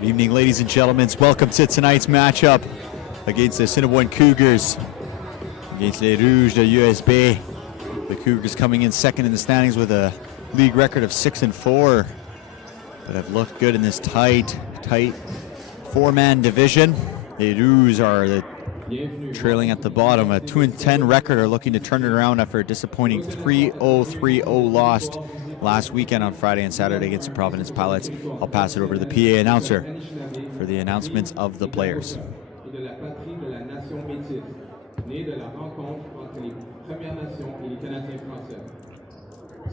Good evening, ladies and gentlemen. Welcome to tonight's matchup against the Assiniboine Cougars, against les Rouges de USB. The Cougars coming in second in the standings with a league record of 6-4, but have looked good in this tight four-man division. Les Rouges are trailing at the bottom. A 2-10 record, are looking to turn it around after a disappointing 3-0 loss last weekend on Friday and Saturday against the Providence Pilots. I'll pass it over to the PA announcer for the announcements of the players.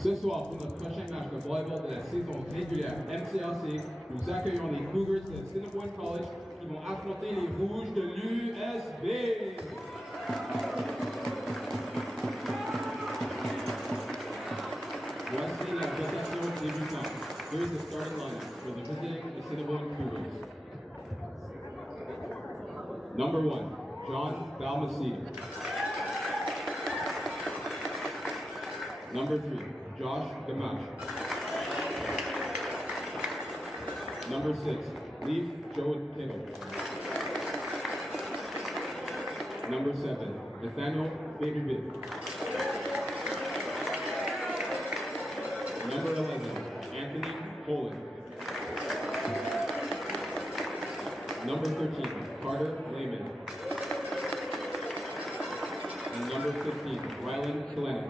Ce soir, pour notre prochain match de volleyball de la saison régulière MCAC, nous accueillons les Cougars de Saint-Boniface College qui vont affronter les Rouges de l'USB. Voici la rotation débutante. Here's the starting lineup for the visiting Assiniboine Cougars. Number 1, John Balmaceda. Number 3, Josh Gamache. Number 6, Leaf Joe Kittle. Number 7, Nathaniel Baby. Number 11, Anthony Poland. Number 13, Carter Lehman. And number 15, Rylan Kalenic.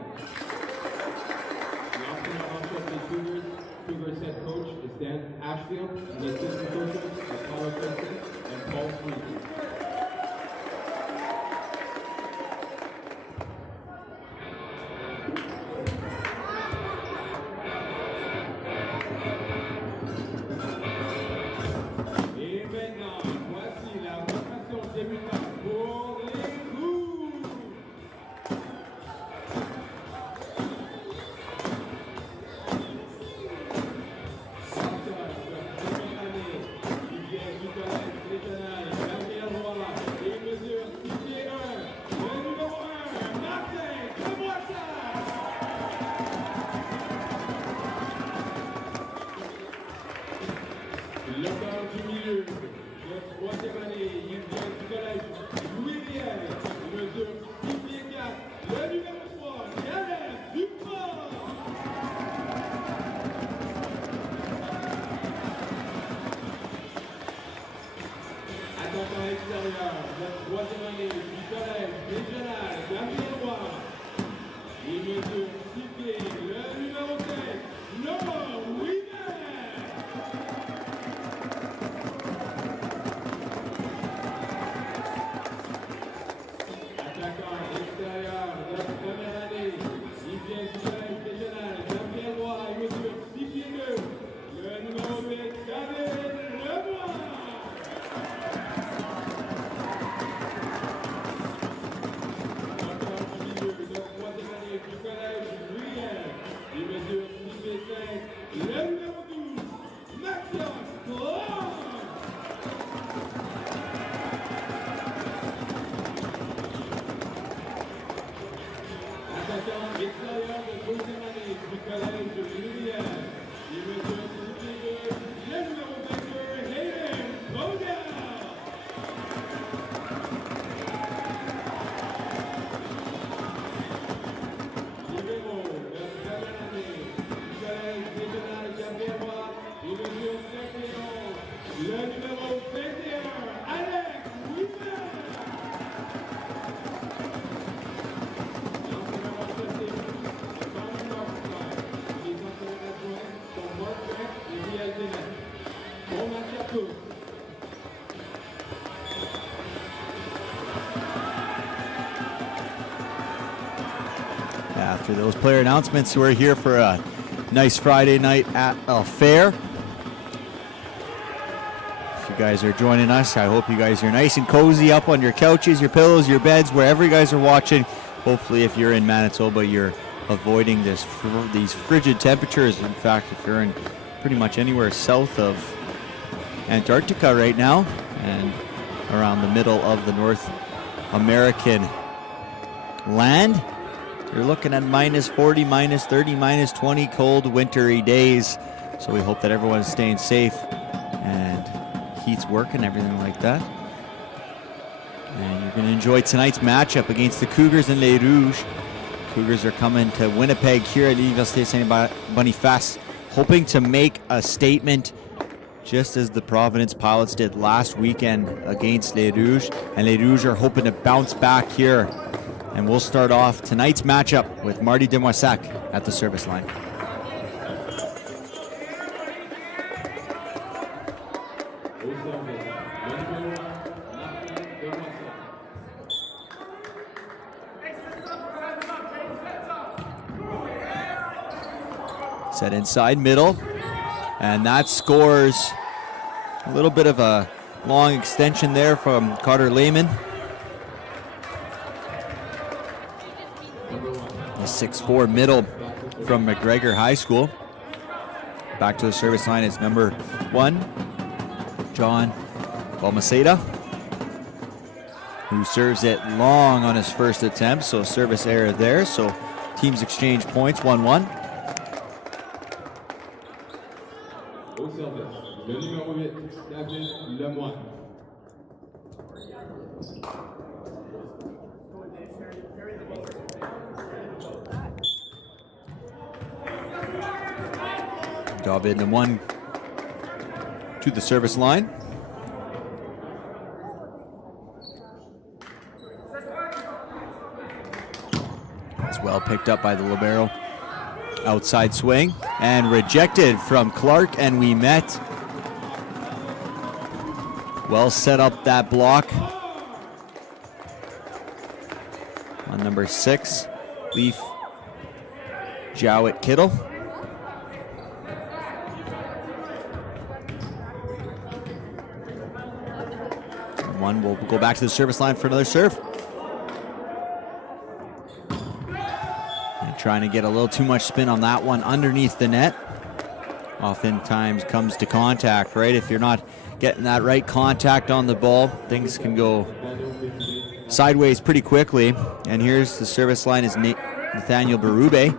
Cougars head coach is Dan Ashfield, and the assistant coaches are Tyler Preston and Paul Sweet. After those player announcements, we're here for a nice Friday night at a fair. If you guys are joining us, I hope you guys are nice and cozy up on your couches, your pillows, your beds, wherever you guys are watching. Hopefully, if you're in Manitoba, you're avoiding these frigid temperatures. In fact, if you're in pretty much anywhere south of Antarctica right now and around the middle of the North American land, you're looking at minus 40, minus 30, minus 20 cold, wintry days. So we hope that everyone is staying safe and Pete's work and everything like that. And you're going to enjoy tonight's matchup against the Cougars and Les Rouges. Cougars are coming to Winnipeg here at Université de Saint-Boniface, hoping to make a statement, just as the Providence Pilots did last weekend against Les Rouges. And Les Rouges are hoping to bounce back here. And we'll start off tonight's matchup with Marty Demoissac at the service line. Set inside middle, and that scores. A little bit of a long extension there from Carter Lehman. The 6'4" middle from McGregor High School. Back to the service line is number 1, John Balmaceda, who serves it long on his first attempt, so service error there. So teams exchange points, 1-1. Le numéro 8, David Lemoine. David Lemoine to the service line. It's well picked up by the libero. Outside swing and rejected from Clark and Winnipeg. Well set up that block on number 6, Leaf Jowett Kittle. One will go back to the service line for another serve. And trying to get a little too much spin on that one underneath the net. Oftentimes comes to contact, right? If you're not getting that right contact on the ball, things can go sideways pretty quickly. And here's the service line is Nathaniel Berube,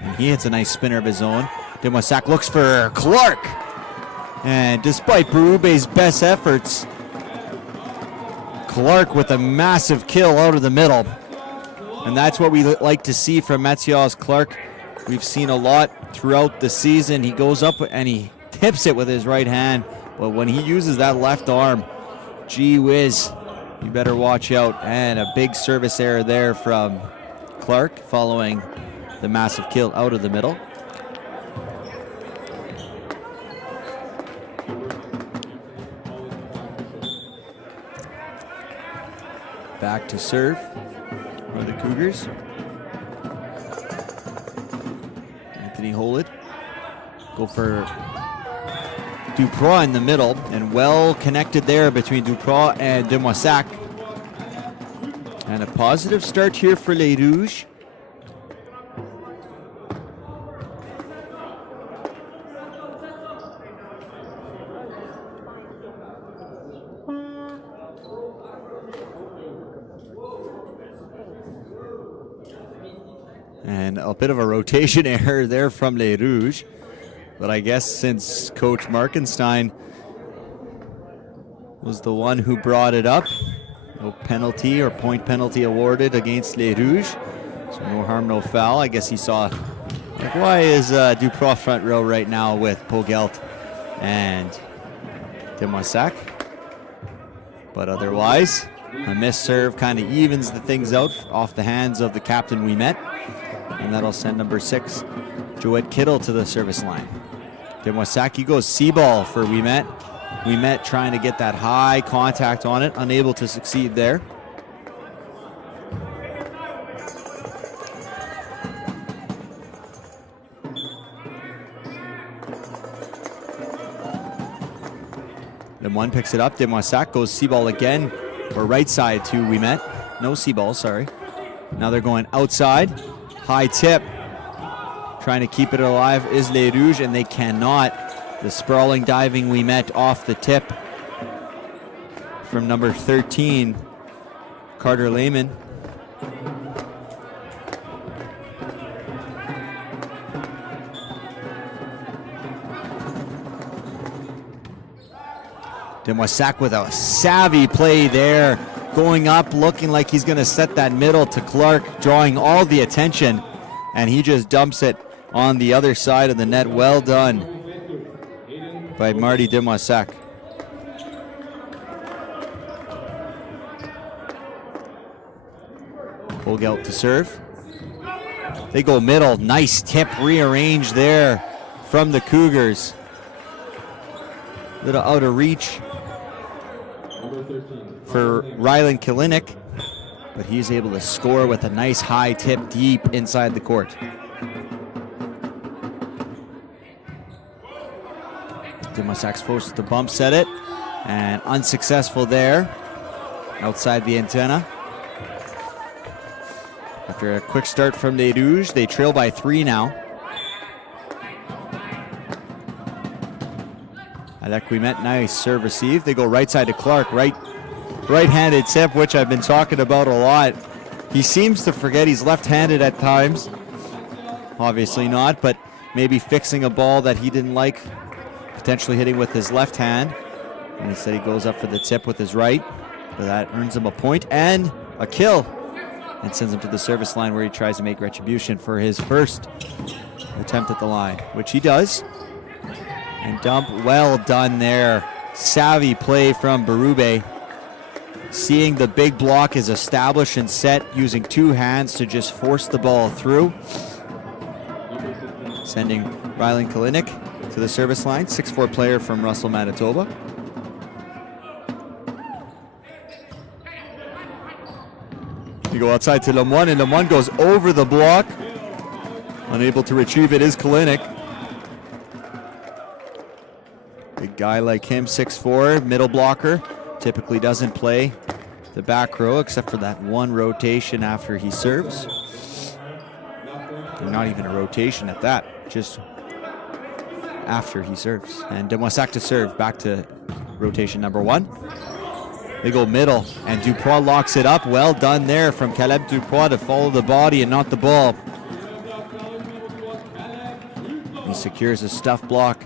and he hits a nice spinner of his own. Demoissac looks for Clark, and despite Berube's best efforts, Clark with a massive kill out of the middle. And that's what we like to see from Mathias Clark. We've seen a lot throughout the season. He goes up and he tips it with his right hand. But when he uses that left arm, gee whiz, you better watch out. And a big service error there from Clark following the massive kill out of the middle. Back to serve for the Cougars. Anthony Holid go for Duprat in the middle, and well connected there between Duprat and Demoissac. And a positive start here for Les Rouges. And a bit of a rotation error there from Les Rouges. But I guess since Coach Markenstein was the one who brought it up, no penalty or point penalty awarded against Les Rouges. So no harm, no foul. I guess he saw, like, why is Duprat front row right now with Pogelt and Demoissac? But otherwise, a missed serve kind of evens the things out off the hands of the captain Winnipeg. And that'll send number 6, Joette Kittle, to the service line. Demoissac, he goes C-ball for Winnipeg. Winnipeg trying to get that high contact on it, unable to succeed there. Then one picks it up. Demoissac goes C-ball again, or right side to Winnipeg. No C-ball, sorry. Now they're going outside. High tip. Trying to keep it alive is Les Rouges, and they cannot. The sprawling diving we met off the tip from number 13, Carter Lehman. Demoissac with a savvy play there, going up, looking like he's going to set that middle to Clark, drawing all the attention, and he just dumps it on the other side of the net. Well done by Marty Demoissac. Cougars to serve. They go middle. Nice tip rearranged there from the Cougars. Little out of reach for Rylan Kalinick, but he's able to score with a nice high tip deep inside the court. Demoissac's forced to bump set it, and unsuccessful there outside the antenna. After a quick start from Les Rouges, they trail by 3 now. Alec Ouimet, nice serve receive. They go right side to Clark, right-handed tip, which I've been talking about a lot. He seems to forget he's left-handed at times. Obviously not, but maybe fixing a ball that he didn't like, potentially hitting with his left hand. And instead he goes up for the tip with his right. But that earns him a point and a kill, and sends him to the service line where he tries to make retribution for his first attempt at the line, which he does. And dump, well done there. Savvy play from Berube. Seeing the big block is established and set, using 2 hands to just force the ball through. Sending Rylan Kalinick to the service line, 6'4" player from Russell, Manitoba. You go outside to Lemoine, and Lemoine goes over the block. Unable to retrieve it is Kalinick. Big guy like him, 6'4", middle blocker. Typically doesn't play the back row except for that one rotation after he serves. Or not even a rotation at that, just after he serves. And Demoissac to serve, back to rotation number 1. They go middle, and Duprois locks it up. Well done there from Caleb Duprois to follow the body and not the ball. He secures a stuff block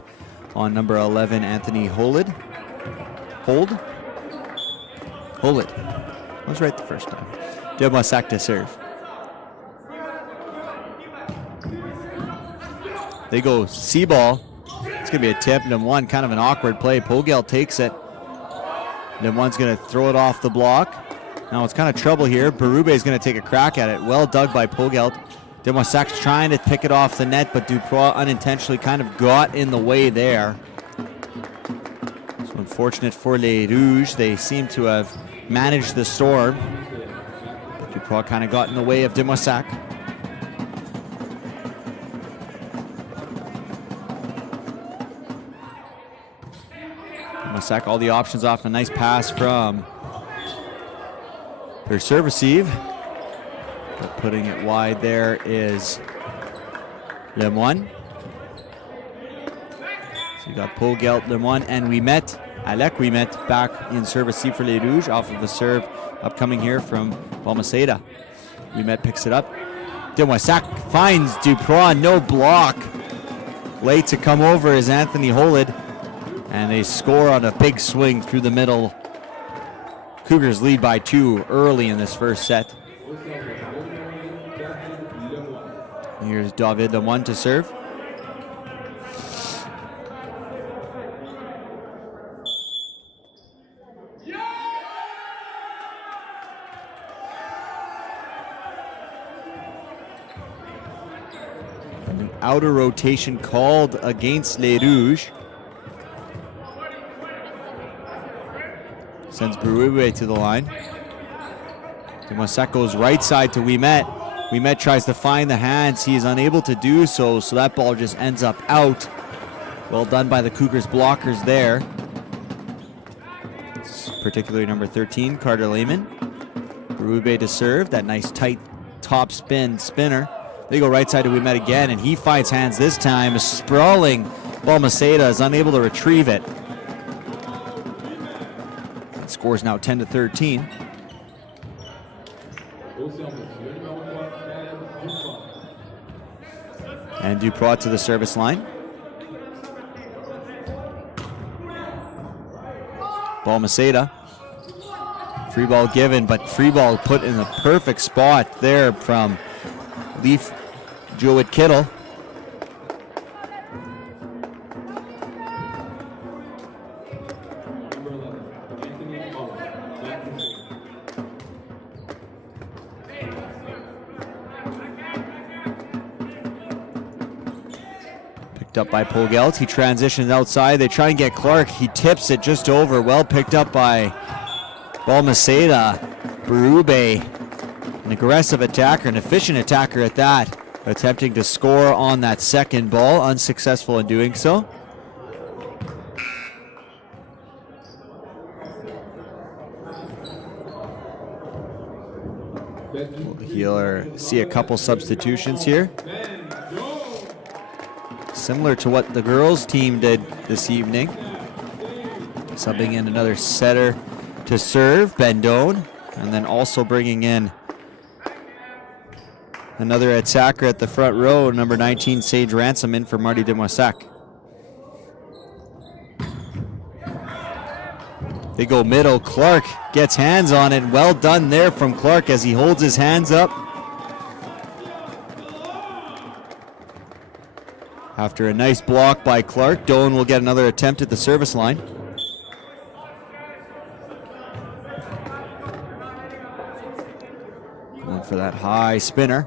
on number 11, Anthony Holid. Hold? Holid. I was right the first time. Demoissac to serve. They go C-ball. It's going to be a tip. Lemoine, kind of an awkward play. Pogel takes it. Lemoine's going to throw it off the block. Now it's kind of trouble here. Berube is going to take a crack at it. Well dug by Pogelt. Demoissac's trying to pick it off the net, but Duprois unintentionally kind of got in the way there. So unfortunate for Les Rouges. They seem to have managed the storm. But Duprois kind of got in the way of Demoissac. Demoissac, all the options off. A nice pass from their serve receive. But putting it wide there is Lemoine. So you got Pogelt, Lemoine, and Alec Ouimet back in serve receive for Les Rouges off of a serve upcoming here from Balmaceda. Ouimet picks it up. Demoissac finds Duprois, no block. Late to come over is Anthony Holid. And they score on a big swing through the middle. Cougars lead by 2 early in this first set. Here's David Lemoine to serve. An outer rotation called against Les Rouges. Sends Berube to the line. Demoissac goes right side to Ouimet. Ouimet tries to find the hands. He is unable to do so, so that ball just ends up out. Well done by the Cougars blockers there. It's particularly number 13, Carter Lehman. Berube to serve. That nice tight top spinner. They go right side to Ouimet again, and he finds hands this time. A sprawling Balmaceda is unable to retrieve it. Scores now 10-13. And Duprois to the service line. Balmaceda. Free ball given, but free ball put in the perfect spot there from Leaf Jowett Kittle. Up by Pogelt. He transitions outside. They try and get Clark. He tips it just over. Well picked up by Balmaceda. Berube, an aggressive attacker, an efficient attacker at that, attempting to score on that second ball. Unsuccessful in doing so. We'll see a couple substitutions here. Similar to what the girls team did this evening. Subbing in another setter to serve, Bendone, and then also bringing in another attacker at the front row, number 19, Sage Ransom, in for Marty Demoissac. They go middle. Clark gets hands on it. Well done there from Clark as he holds his hands up. After a nice block by Clark, Doan will get another attempt at the service line. Going for that high spinner.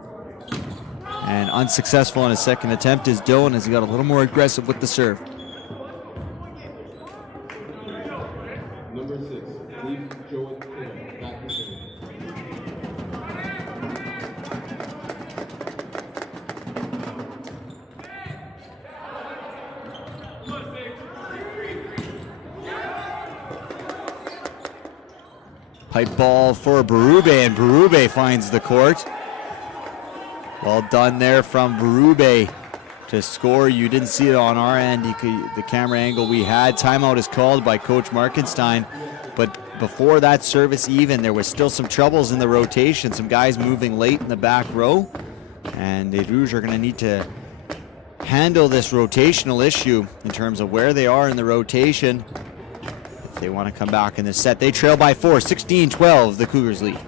And unsuccessful on his second attempt is Doan as he got a little more aggressive with the serve. Number 6, Leaf Jowett Kittle, back to serve. Pipe ball for Berube, and Berube finds the court. Well done there from Berube to score. You didn't see it on our end, the camera angle we had. Timeout is called by Coach Markenstein, but before that service even, there was still some troubles in the rotation, some guys moving late in the back row, and the Rouges are going to need to handle this rotational issue in terms of where they are in the rotation. They want to come back in this set. They trail by 4, 16-12, the Cougars lead.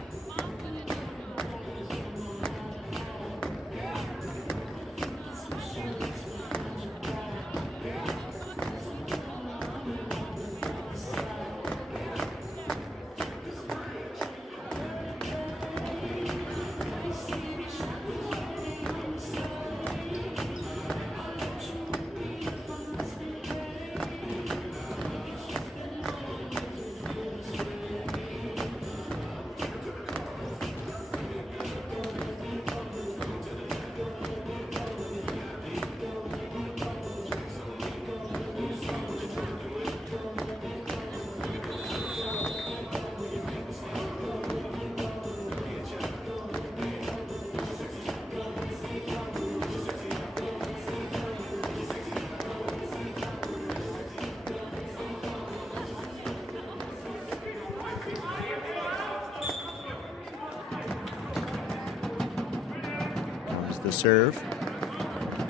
The serve,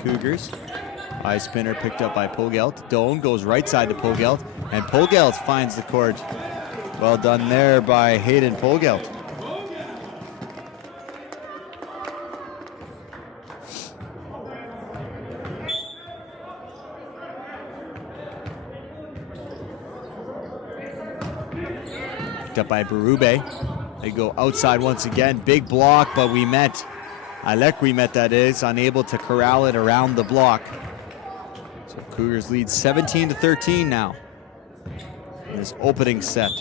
Cougars. High spinner picked up by Pogelt. Doan goes right side to Pogelt, and Pogelt finds the court. Well done there by Hayden Pogelt. Picked up by Berube. They go outside once again. Big block, but we met that is, unable to corral it around the block. So Cougars lead 17-13 now in this opening set.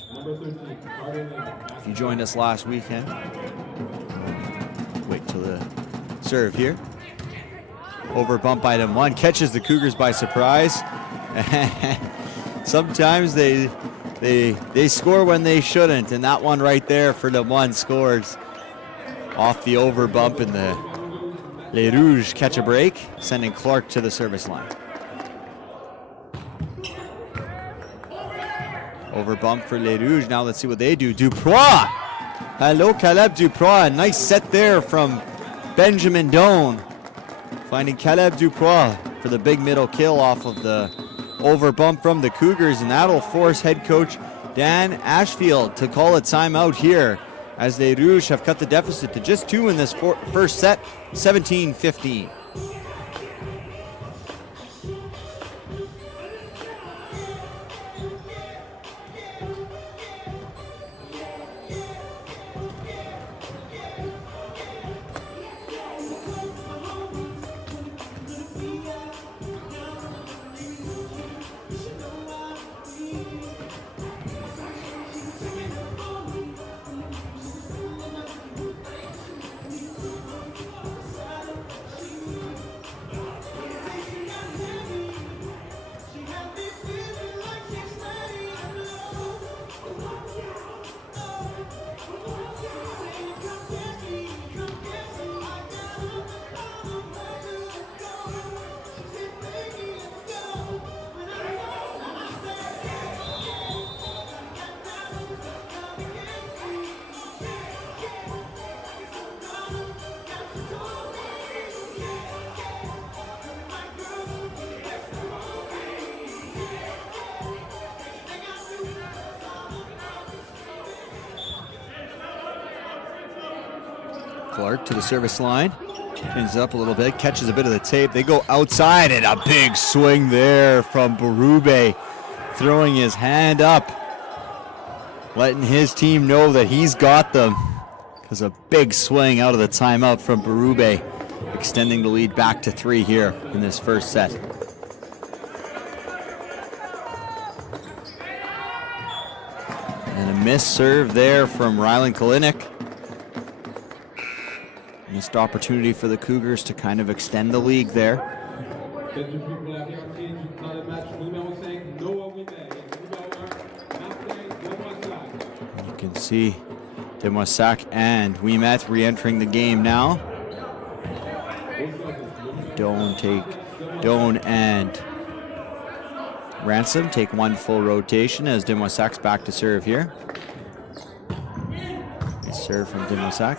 If you joined us last weekend, wait till the serve here. Over bump item 1, catches the Cougars by surprise. Sometimes they score when they shouldn't, and that one right there for the one scores off the over bump, and the Les Rouges catch a break, sending Clark to the service line. Over bump for Les Rouges. Now let's see what they do. Duprois! Hello, Caleb Duprois. Nice set there from Benjamin Doan. Finding Caleb Duprois for the big middle kill off of the over bump from the Cougars, and that'll force head coach Dan Ashfield to call a timeout here as the Rouges have cut the deficit to just 2 in this first set, 17-15. Clark to the service line, changes up a little bit, catches a bit of the tape. They go outside, and a big swing there from Berube, throwing his hand up, letting his team know that he's got them. Because a big swing out of the timeout from Berube, extending the lead back to 3 here in this first set. And a missed serve there from Rylan Kalinick. Missed opportunity for the Cougars to kind of extend the league there. You can see Demoissac and Winnipeg re-entering the game now. Doan and Ransom take 1 full rotation as Demoissac's back to serve here. Nice serve from Demoissac.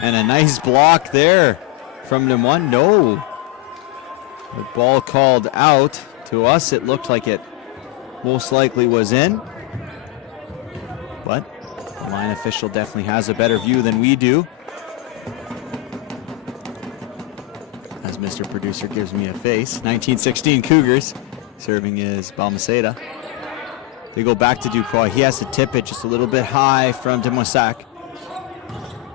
And a nice block there from Lemoine. No. The ball called out. To us, it looked like it most likely was in. But the line official definitely has a better view than we do. As Mr. Producer gives me a face. 1916 Cougars. Serving is Balmaceda. They go back to Ducroix. He has to tip it just a little bit high from Demoissac.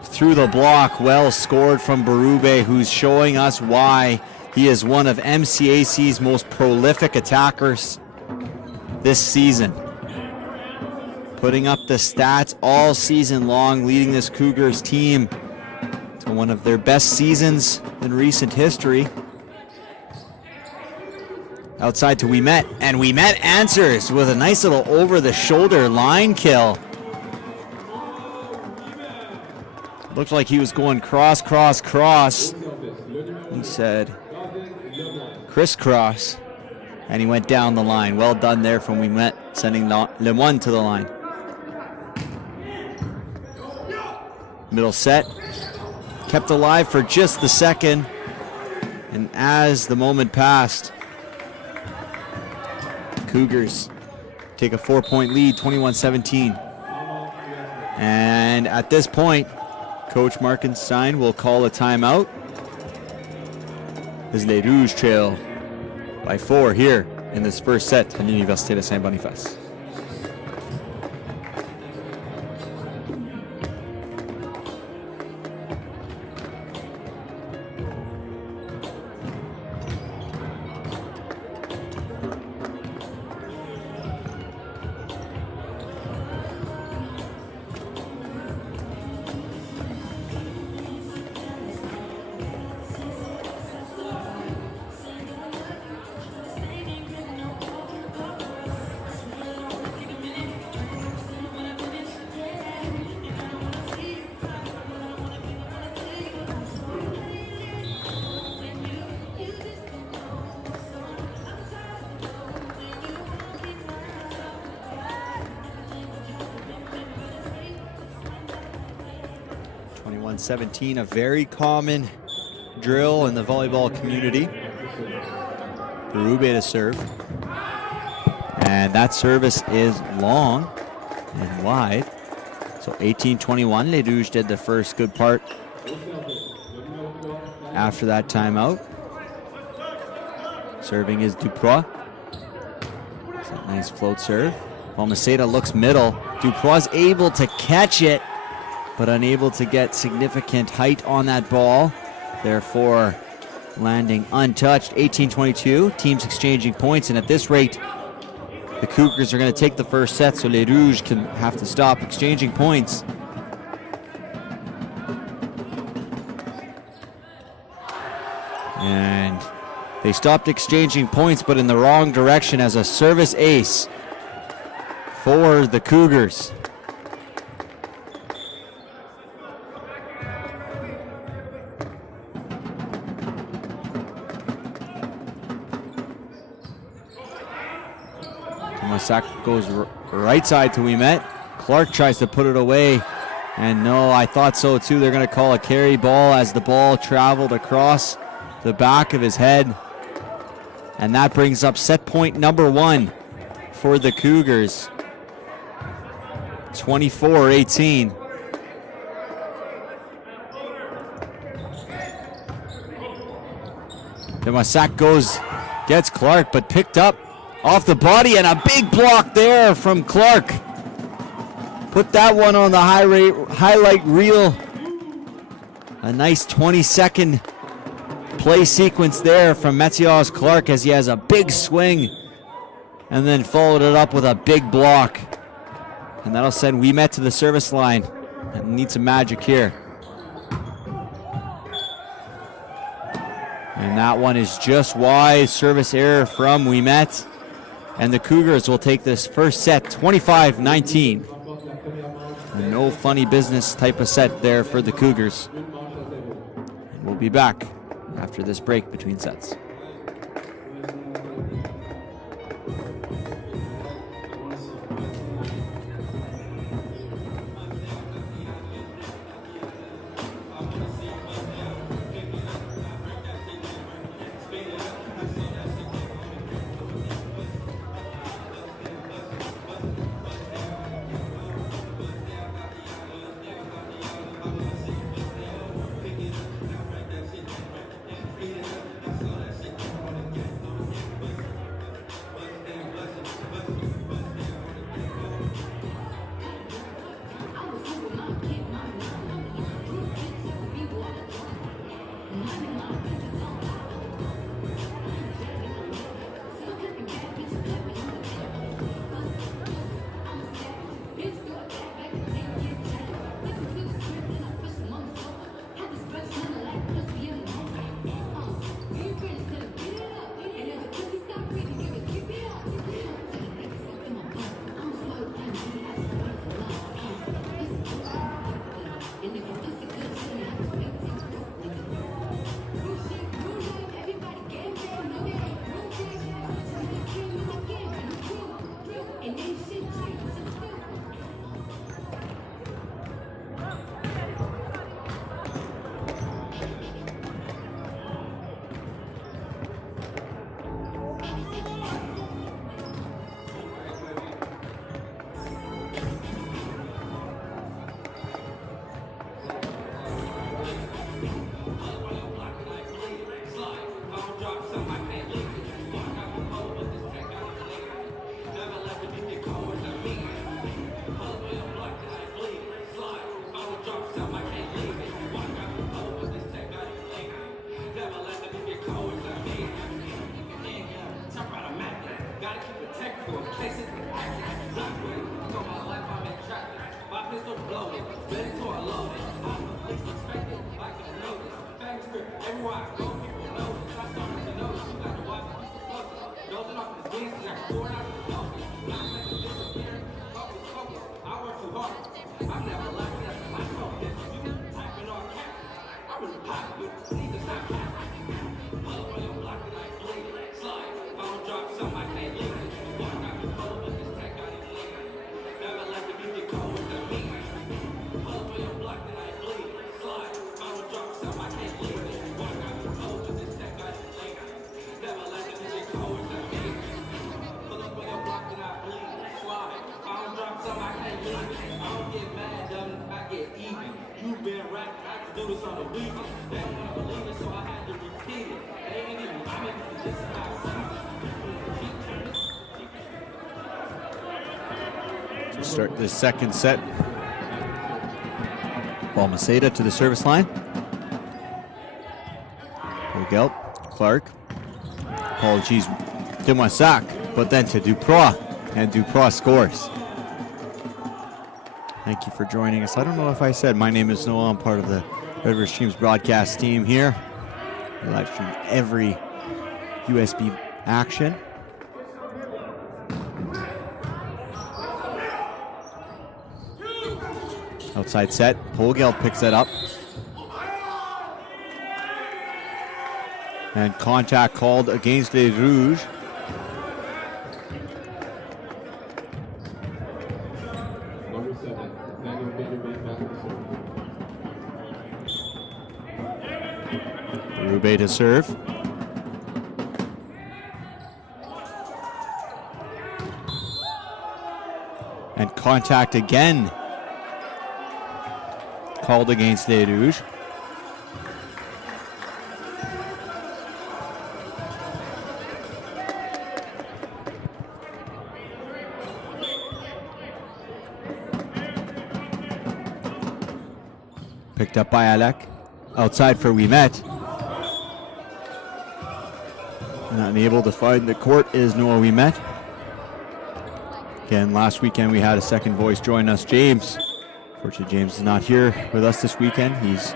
Through the block, well scored from Berube, who's showing us why he is one of MCAC's most prolific attackers this season. Putting up the stats all season long, leading this Cougars team to one of their best seasons in recent history. Outside to Wimet, and Wimet answers with a nice little over-the-shoulder line kill. Looked like he was going cross, cross, cross. He said crisscross, and he went down the line. Well done there from Wimet, sending Lemoine to the line. Middle set, kept alive for just the second, and as the moment passed, the Cougars take a 4-point lead, 21-17. And at this point, Coach Markenstein will call a timeout as Les Rouges trail by 4 here in this first set at Université de Saint-Boniface. .17, a very common drill in the volleyball community. Berube to serve. And that service is long and wide. So 18-21, Les Rouges did the first good part after that timeout. Serving is Duprois. It's a nice float serve. Balmaceda looks middle. Duprois able to catch it, but unable to get significant height on that ball. Therefore, landing untouched. 18-22, teams exchanging points, and at this rate, the Cougars are going to take the first set, so Les Rouges can have to stop exchanging points. And they stopped exchanging points, but in the wrong direction, as a service ace for the Cougars. Tomasak goes right side to Ouimet. Clark tries to put it away. And no, I thought so too. They're going to call a carry ball as the ball traveled across the back of his head. And that brings up set point number 1 for the Cougars. 24-18. Tomasak gets Clark, but picked up off the body, and a big block there from Clark. Put that one on the highlight reel. A nice 20-second play sequence there from Mathias Clark as he has a big swing and then followed it up with a big block. And that'll send Ouimet to the service line. And need some magic here. And that one is just wide. Service error from Ouimet. And the Cougars will take this first set 25-19. No funny business type of set there for the Cougars. And we'll be back after this break between sets. To start the second set, Balmaceda to the service line. Gelt, Clark. Apologies, Demoissac, but then to Duprois, and Duprois scores. Thank you for joining us. I don't know if I said my name is Noah. I'm part of the Red River Streams broadcast team here. We live stream every USB action. Outside set, Polgeld picks that up. And contact called against Les Rouges. Number 7, Daniel Bitterman back to serve. Rube to serve. And contact again called against Les Rouges. Picked up by Alec. Outside for Winnipeg. Not able to find the court is Noah Winnipeg. Again, last weekend we had a second voice join us, James. Unfortunately, James is not here with us this weekend. He's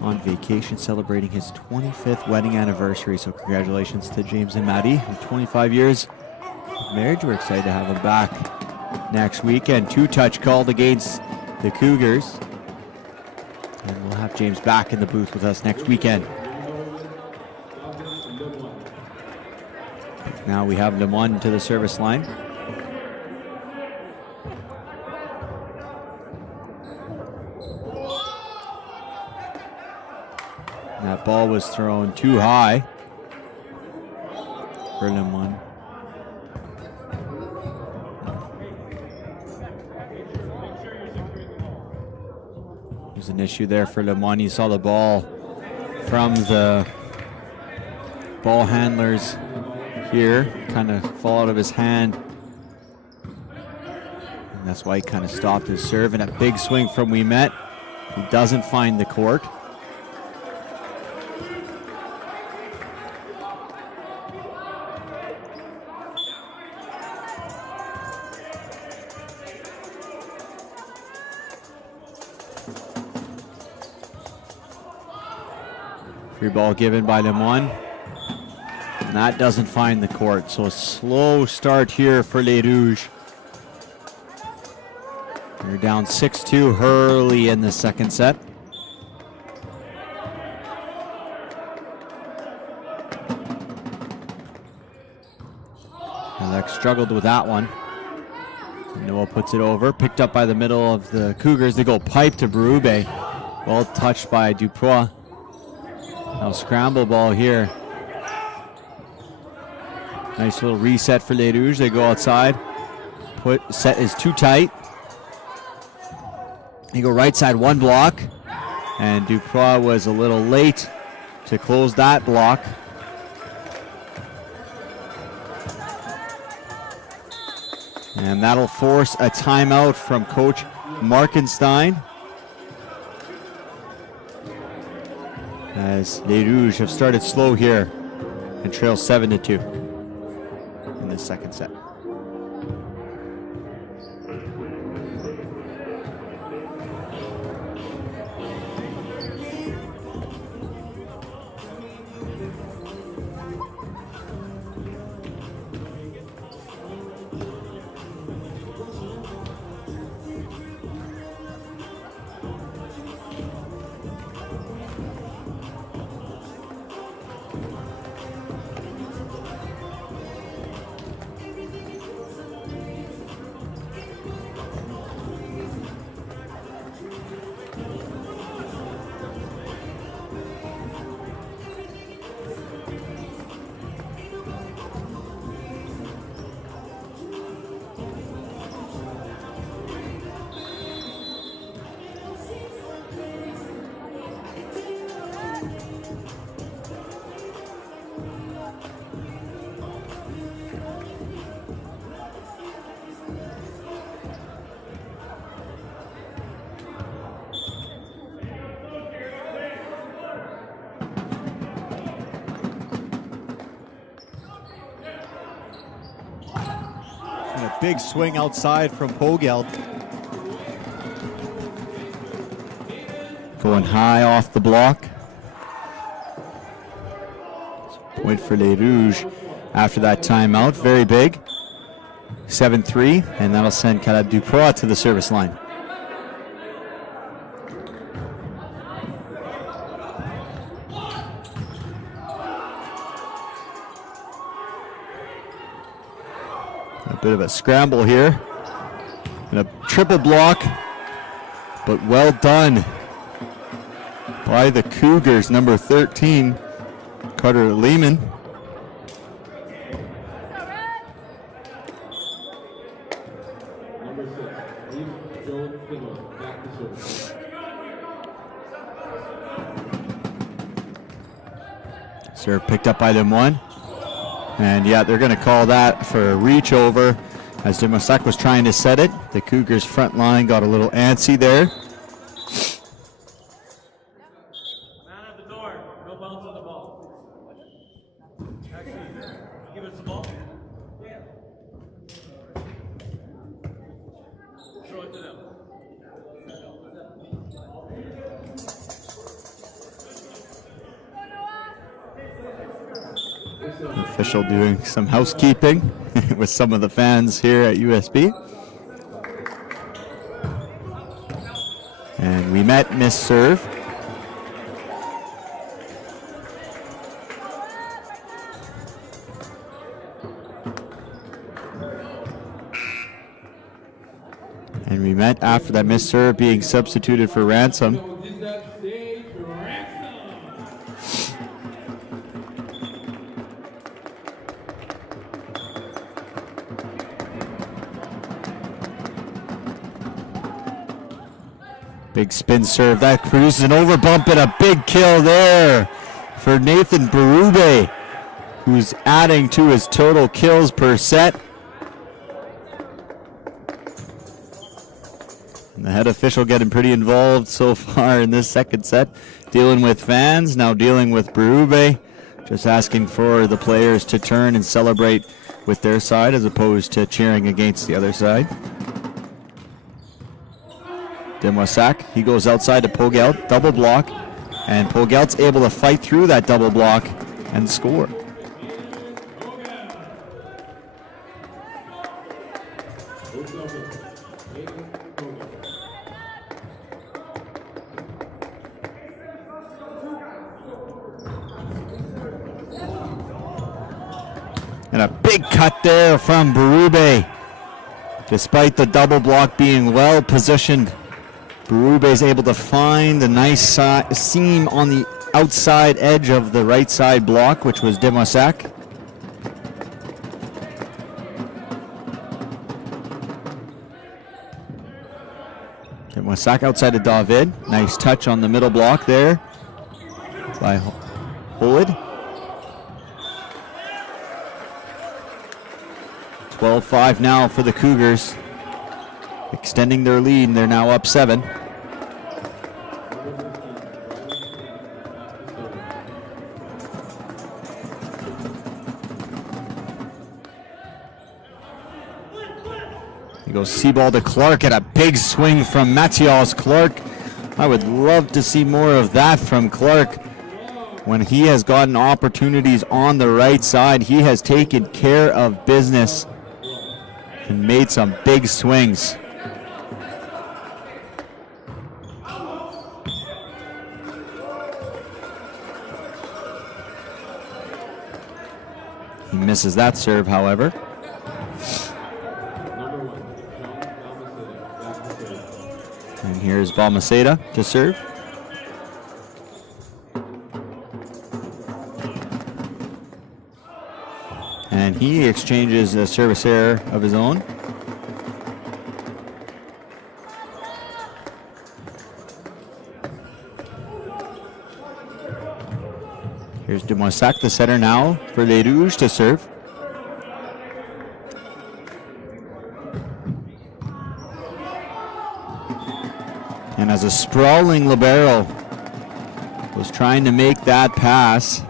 on vacation celebrating his 25th wedding anniversary. So congratulations to James and Maddie. 25 years of marriage. We're excited to have him back next weekend. 2-touch called against the Cougars. And we'll have James back in the booth with us next weekend. Now we have Lemon to the service line. That ball was thrown too high for Lemon. There's an issue there for Lemon. You saw the ball from the ball handlers here kind of fall out of his hand. And that's why he kind of stopped his serve. And a big swing from Winnipeg. He doesn't find the court. Free ball given by Lemon. And that doesn't find the court. So a slow start here for Les Rouges. They're down 6-2 early in the second set. Alex struggled with that one. Noah puts it over. Picked up by the middle of the Cougars. They go pipe to Berube. Well touched by Duprois. Now scramble ball here. Nice little reset for Les Rouges. They go outside. Set is too tight. They go right side, one block. And Duprois was a little late to close that block. And that'll force a timeout from Coach Markenstein. As Les Rouges have started slow here and trail 7-2 in the second set. big swing outside from Pogelt. Going high off the block. Point for Les Rouges after that timeout. Very big. 7-3, and that'll send Caleb Duprois to the service line. A bit of a scramble here. And a triple block, but well done by the Cougars, number 13, Carter Lehman. Serve picked up by them one. And yeah, they're going to call that for a reach over as Demosak was trying to set it. The Cougars front line got a little antsy there. Man at the door, no bounce on the ball. Actually, give us the ball. Throw it to them. Official doing some housekeeping with some of the fans here at USB. And we met miss serve. And we met after that miss serve being substituted for Ransom. Big spin serve, that produces an overbump and a big kill there for Nathan Berube, who's adding to his total kills per set. And the head official getting pretty involved so far in this second set, dealing with fans, now dealing with Berube, just asking for the players to turn and celebrate with their side as opposed to cheering against the other side. Demosak, he goes outside to Pogelt, double block, and Pogelt's able to fight through that double block and score. And a big cut there from Berube. Despite the double block being well positioned, Berube is able to find a nice seam on the outside edge of the right side block, which was Demosak. Demosak outside of David. Nice touch on the middle block there by Holid. 12-5 now for the Cougars. Extending their lead, and they're now up 7. He goes C-ball to Clark, and a big swing from Matthias Clark. I would love to see more of that from Clark. When he has gotten opportunities on the right side, he has taken care of business and made some big swings. He misses that serve, however. And here's Balmaceda to serve. And he exchanges a service error of his own. Here's Demosak, the setter now for Les Rouges to serve. And as a sprawling libero was trying to make that pass,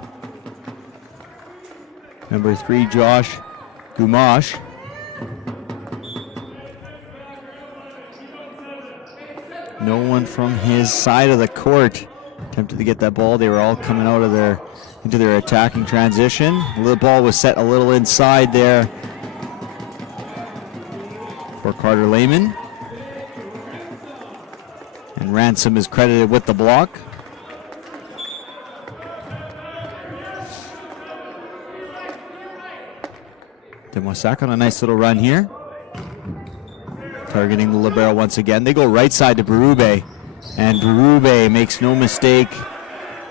number 3, Josh Gumash. No one from his side of the court attempted to get that ball. They were all coming out of into their attacking transition. The ball was set a little inside there for Carter Lehman. And Ransom is credited with the block. Demosak on a nice little run here. Targeting the libero once again. They go right side to Berube. And Berube makes no mistake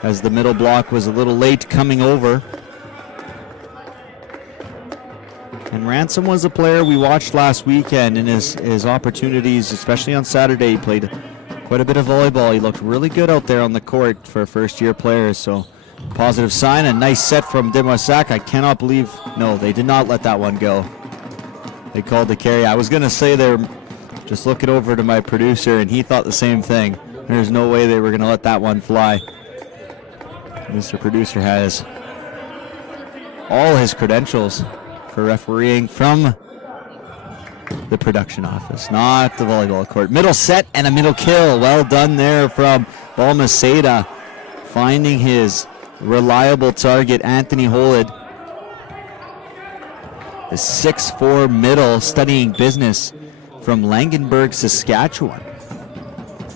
as the middle block was a little late coming over. And Ransom was a player we watched last weekend in his opportunities, especially on Saturday. He played quite a bit of volleyball. He looked really good out there on the court for first-year players. So positive sign. A nice set from Demosak. I cannot believe, no, they did not let that one go. They called the carry. I was going to say they're just looking over to my producer, and he thought the same thing. There's no way they were going to let that one fly. Mr. Producer has all his credentials for refereeing from the production office, not the volleyball court. Middle set and a middle kill. Well done there from Balmaceda, finding his reliable target, Anthony Holid. The 6'4" middle, studying business from Langenberg, Saskatchewan.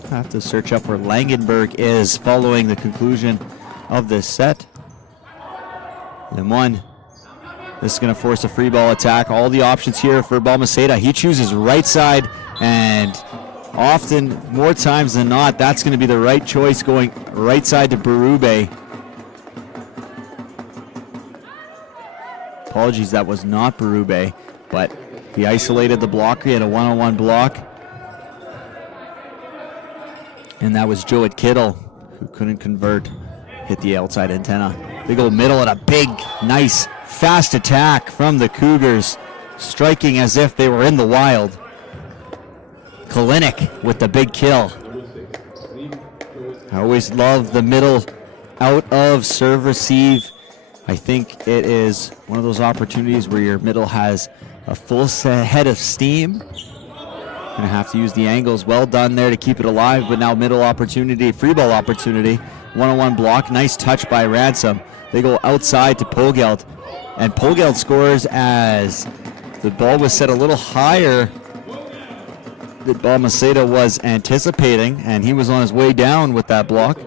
I have to search up where Langenberg is following the conclusion of this set. Then one. This is going to force a free ball attack. All the options here for Balmaceda. He chooses right side, and often, more times than not, that's going to be the right choice, going right side to Berube. Apologies, that was not Berube, but he isolated the blocker. He had a one-on-one block. And that was Joet Kittle, who couldn't convert, hit the outside antenna. They go middle and a big, nice, fast attack from the Cougars, striking as if they were in the wild. Kalinick with the big kill. I always love the middle out of serve receive. I think it is one of those opportunities where your middle has a full head of steam. Gonna have to use the angles. Well done there to keep it alive, but now middle opportunity, free ball opportunity. One-on-one block, nice touch by Ransom. They go outside to Pogeld, and Pogeld scores as the ball was set a little higher than Balmaceda was anticipating, and he was on his way down with that block.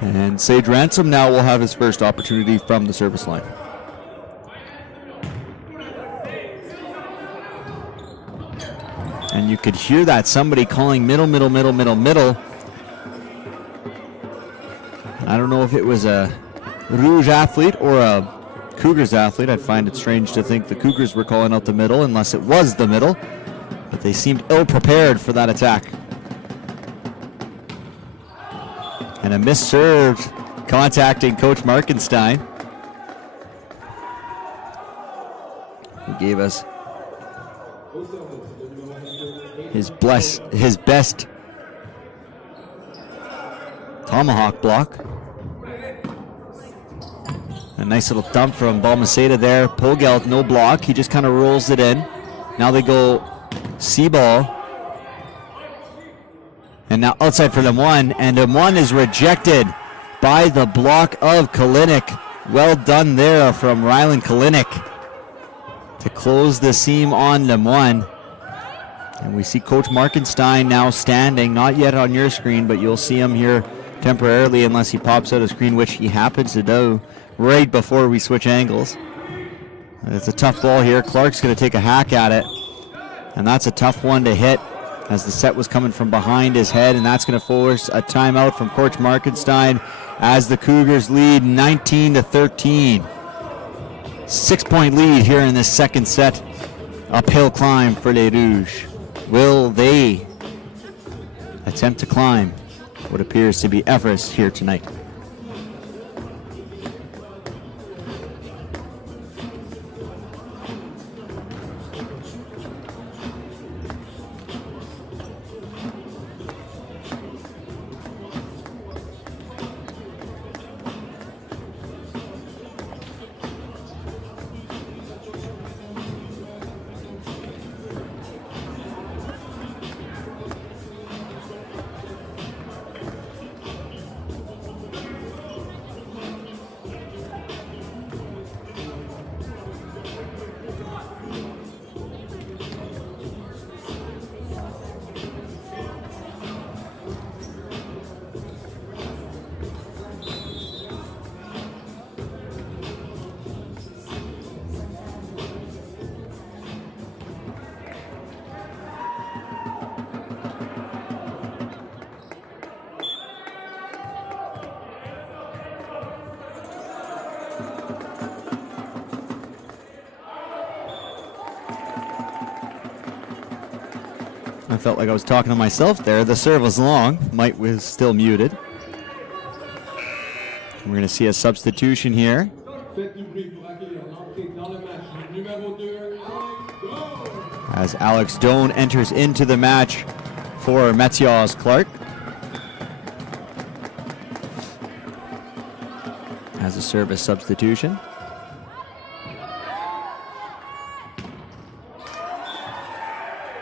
And Sage Ransom now will have his first opportunity from the service line. And you could hear that, somebody calling middle, middle, middle, middle, middle. I don't know if it was a Rouge athlete or a Cougars athlete. I'd find it strange to think the Cougars were calling out the middle unless it was the middle. But they seemed ill-prepared for that attack. And a misserved contacting Coach Markenstein, who gave us his best tomahawk block. A nice little dump from Balmaceda there. Pogeld, no block. He just kind of rolls it in. Now they go C-ball. And now outside for M1. And M1 is rejected by the block of Kalinick. Well done there from Rylan Kalinick to close the seam on M1. And we see Coach Markenstein now standing, not yet on your screen, but you'll see him here temporarily unless he pops out of screen, which he happens to do right before we switch angles. It's a tough ball here. Clark's going to take a hack at it, and that's a tough one to hit as the set was coming from behind his head, and that's going to force a timeout from Coach Markenstein as the Cougars lead 19-13. 6-point lead here in this second set. Uphill climb for Les Rouges. Will they attempt to climb what appears to be Everest here tonight? I felt like I was talking to myself there. The serve was long. Mike was still muted. We're going to see a substitution here. As Alex Doan enters into the match for Mathias Clark. As a service substitution.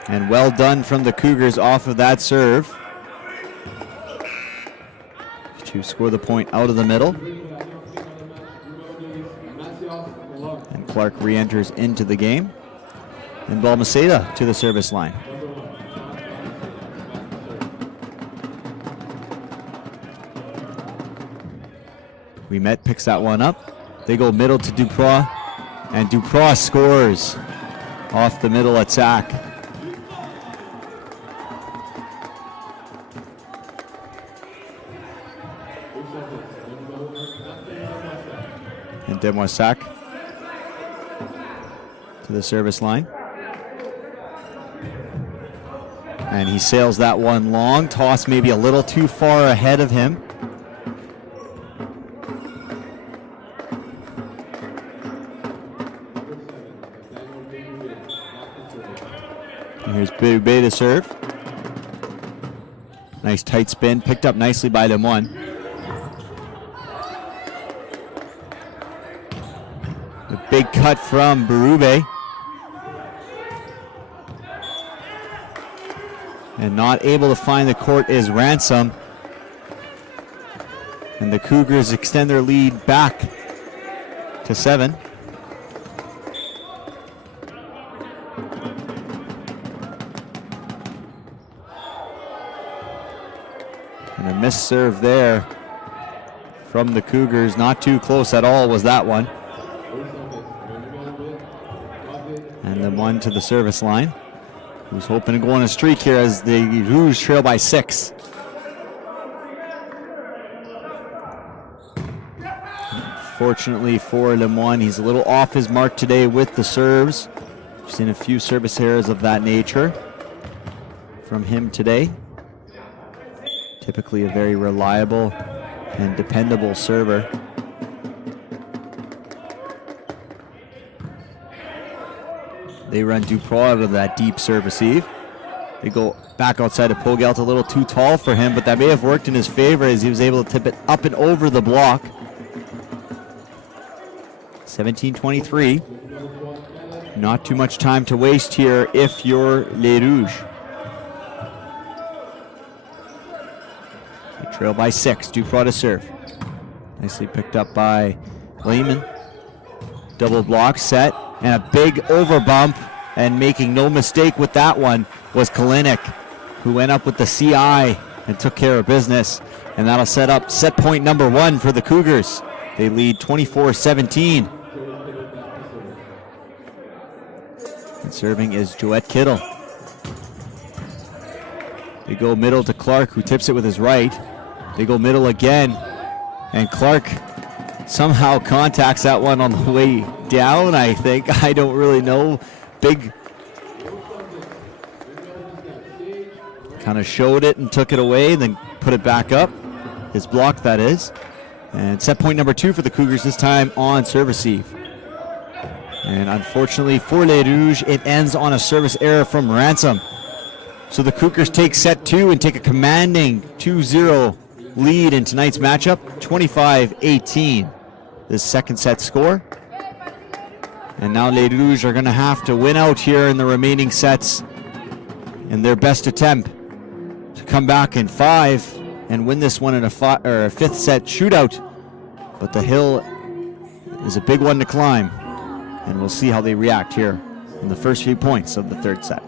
And well done from the Cougars off of that serve to score the point out of the middle. And Clark re-enters into the game. And Balmaceda to the service line. Ouimet picks that one up. They go middle to Duprois. And Duprois scores off the middle attack. And Demoissac to the service line. And he sails that one long. Toss maybe a little too far ahead of him. And here's Bébé to serve. Nice tight spin, picked up nicely by Lemoine. A big cut from Berube. And not able to find the court is Ransom. And the Cougars extend their lead back to 7. And a missed serve there from the Cougars. Not too close at all was that one. And then one to the service line. Who's hoping to go on a streak here as the Rouges trail by 6. Fortunately for Lemoine, he's a little off his mark today with the serves. We've seen a few service errors of that nature from him today. Typically a very reliable and dependable server. They run Duprois out of that deep serve receive. They go back outside of Pogelt, a little too tall for him, but that may have worked in his favor as he was able to tip it up and over the block. 17-23. Not too much time to waste here if you're Les Rouges. They trail by 6. Duprois to serve. Nicely picked up by Lehman. Double block set. And a big over bump, and making no mistake with that one was Kalinick, who went up with the CI and took care of business. And that'll set up set point number 1 for the Cougars. They lead 24-17. And serving is Joette Kittle. They go middle to Clark, who tips it with his right. They go middle again, and Clark somehow contacts that one on the way down, I think. I don't really know. Big. Kind of showed it and took it away, then put it back up. His block, that is. And set point number 2 for the Cougars, this time on serve receive. And unfortunately for Les Rouges, it ends on a service error from Ransom. So the Cougars take set 2 and take a commanding 2-0 lead in tonight's matchup, 25-18. This second set score. And now Les Rouges are going to have to win out here in the remaining sets in their best attempt to come back in 5 and win this one in a 5th set shootout. But the hill is a big one to climb, and we'll see how they react here in the first few points of the 3rd set.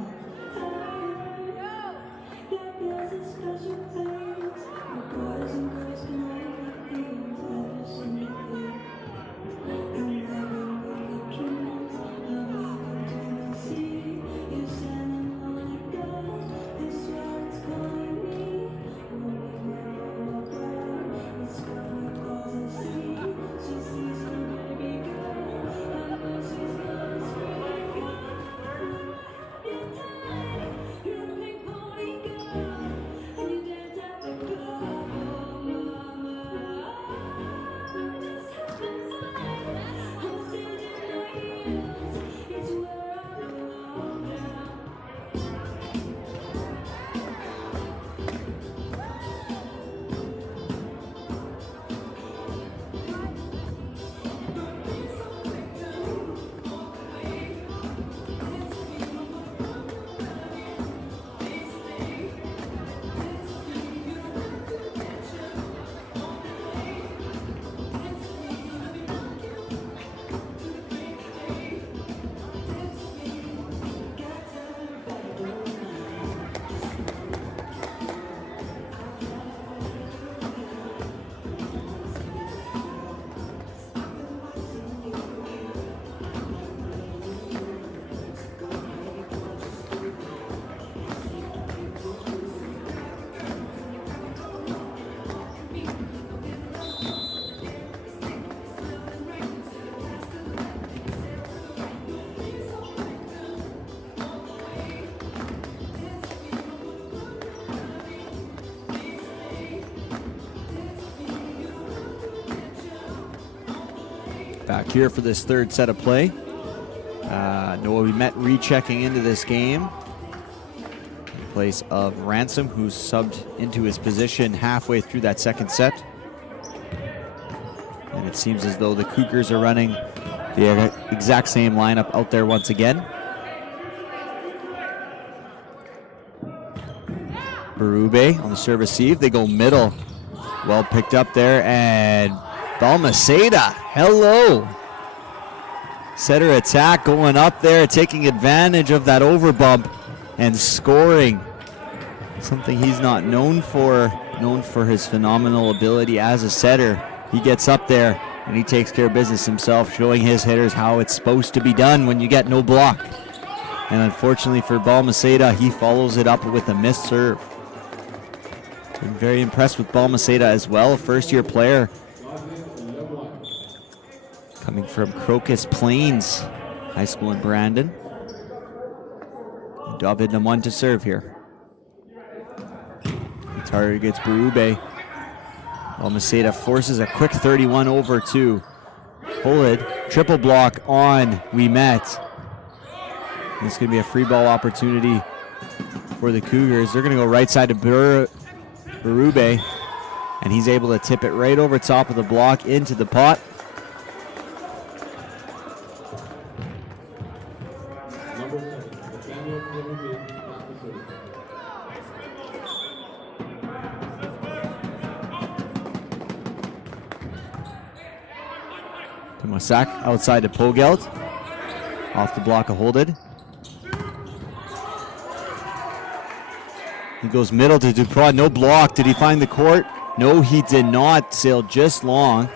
Back here for this third set of play. Noah Winnipeg rechecking into this game in place of Ransom, who's subbed into his position halfway through that second set. And it seems as though the Cougars are running the exact same lineup out there once again. Berube on the serve receive. They go middle. Well picked up there, and Balmaceda, hello. Setter attack going up there, taking advantage of that overbump and scoring. Something he's not known for his phenomenal ability as a setter. He gets up there and he takes care of business himself, showing his hitters how it's supposed to be done when you get no block. And unfortunately for Balmaceda, he follows it up with a missed serve. Been very impressed with Balmaceda as well, a first-year player coming from Crocus Plains High School in Brandon. David Naman to serve here. The target gets Berube. Balmaceda forces a quick 31 over to Holid. Triple block on Winnipeg. It's going to be a free ball opportunity for the Cougars. They're going to go right side to Berube, and he's able to tip it right over top of the block into the pot. Mosak outside to Pogelt. Off the block of Holded. He goes middle to Duprois. No block. Did he find the court? No, he did not. Sailed just long.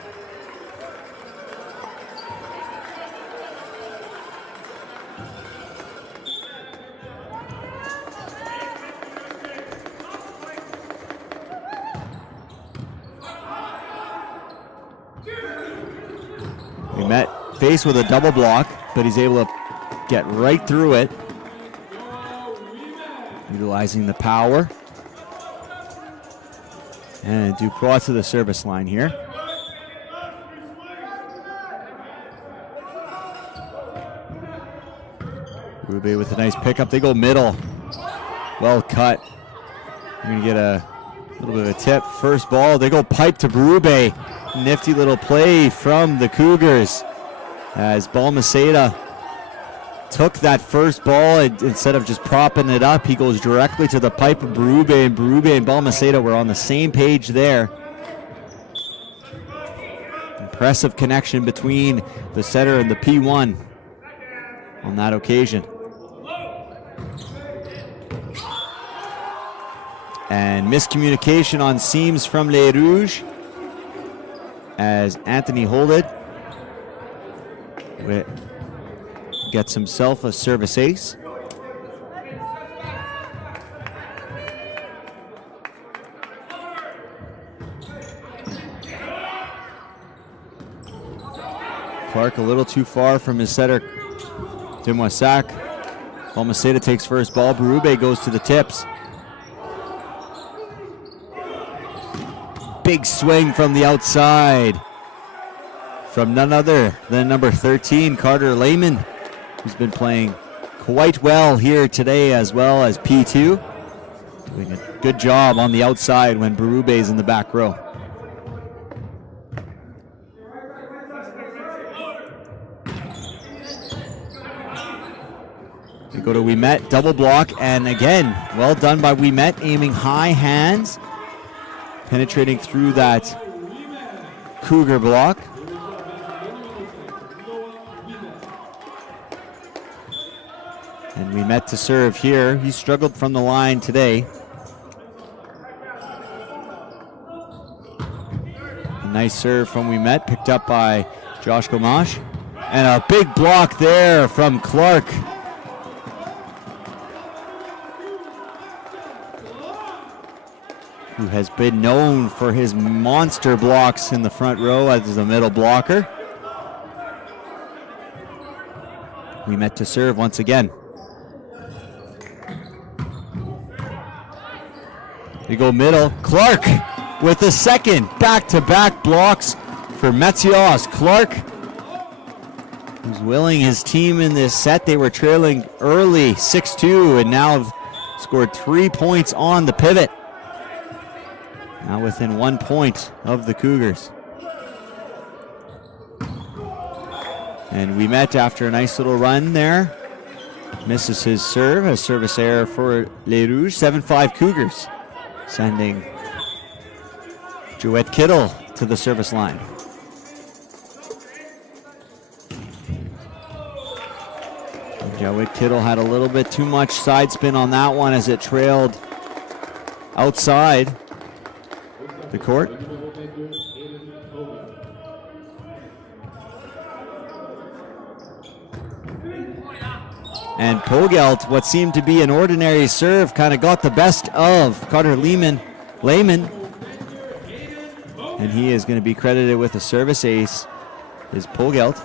Faced with a double block, but he's able to get right through it, utilizing the power. And Duprois to the service line here. Berube with a nice pickup. They go middle. Well cut. You're going to get a little bit of a tip. First ball, they go pipe to Berube. Nifty little play from the Cougars, as Balmaceda took that first ball, and instead of just propping it up, he goes directly to the pipe of Berube, and Balmaceda were on the same page there. Impressive connection between the setter and the P1 on that occasion. And miscommunication on seams from Les Rouges, as Anthony Holded gets himself a service ace. Clark a little too far from his setter, Demoissac. Balmaceda takes first ball. Berube goes to the tips. Big swing from the outside from none other than number 13, Carter Lehman, who's been playing quite well here today, as well as P2. Doing a good job on the outside when Berube is in the back row. They go to Winnipeg, double block, and again, well done by Winnipeg, aiming high hands, penetrating through that Cougar block. And Winnipeg to serve here. He struggled from the line today. A nice serve from Winnipeg, picked up by Josh Gamache. And a big block there from Clark. Who has been known for his monster blocks in the front row as a middle blocker. Winnipeg to serve once again. They go middle. Clark with the second. Back-to-back blocks for Matthias Clark. He's willing his team in this set. They were trailing early 6-2 and now have scored 3 points on the pivot. Now within 1 point of the Cougars. And we met after a nice little run there. Misses his serve, a service error for Les Rouges. 7-5 Cougars, sending Joette Kittle to the service line. Joette Kittle had a little bit too much side spin on that one as it trailed outside the court. And Pogelt, what seemed to be an ordinary serve, kind of got the best of Carter Lehman. And he is going to be credited with a service ace, is Pogelt.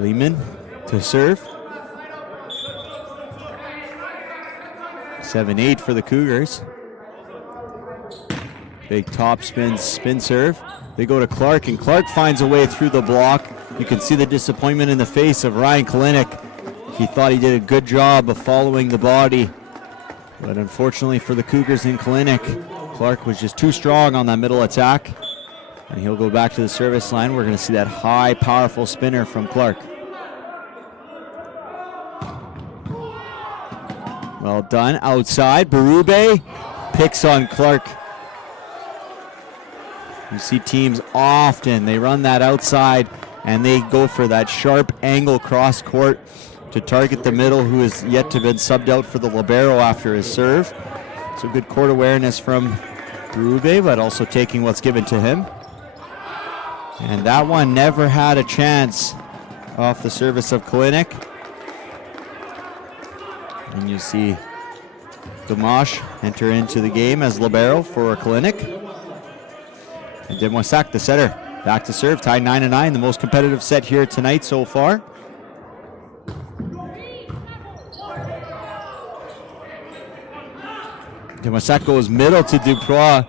Lehman to serve. 7-8 for the Cougars. Big top spin serve. They go to Clark, and Clark finds a way through the block. You can see the disappointment in the face of Ryan Kalinick. He thought he did a good job of following the body, but unfortunately for the Cougars in Kalinick, Clark was just too strong on that middle attack. And he'll go back to the service line. We're going to see that high, powerful spinner from Clark. Well done. Outside, Berube picks on Clark. You see teams often, they run that outside and they go for that sharp angle cross court to target the middle, who is yet to have been subbed out for the libero after his serve. So good court awareness from Berube, but also taking what's given to him. And that one never had a chance off the service of Kalinick. And you see Gamache enter into the game as libero for Kalinick. And Demoissac, the setter, back to serve, tied 9-9, the most competitive set here tonight so far. Demoissac goes middle to Dubois,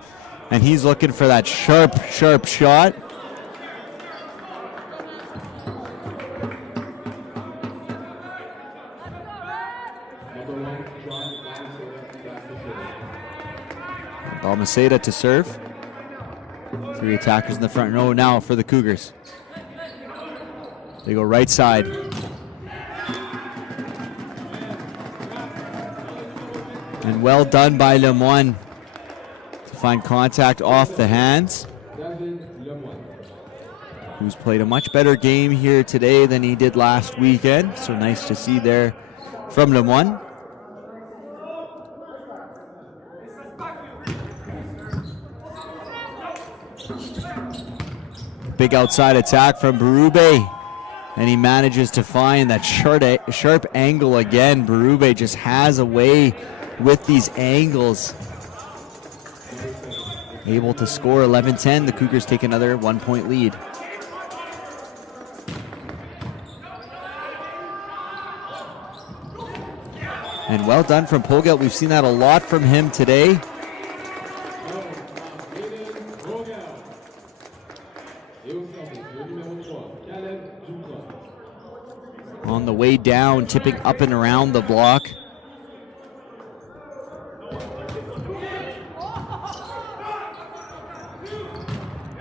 and he's looking for that sharp shot. Balmaceda to serve. 3 attackers in the front row now for the Cougars. They go right side. And well done by Lemoine to find contact off the hands. Who's played a much better game here today than he did last weekend. So nice to see there from Lemoine. Big outside attack from Berube, and he manages to find that sharp angle again. Berube just has a way with these angles. Able to score 11-10. The Cougars take another 1-point lead. And well done from Pogelt. We've seen that a lot from him today. On the way down, tipping up and around the block.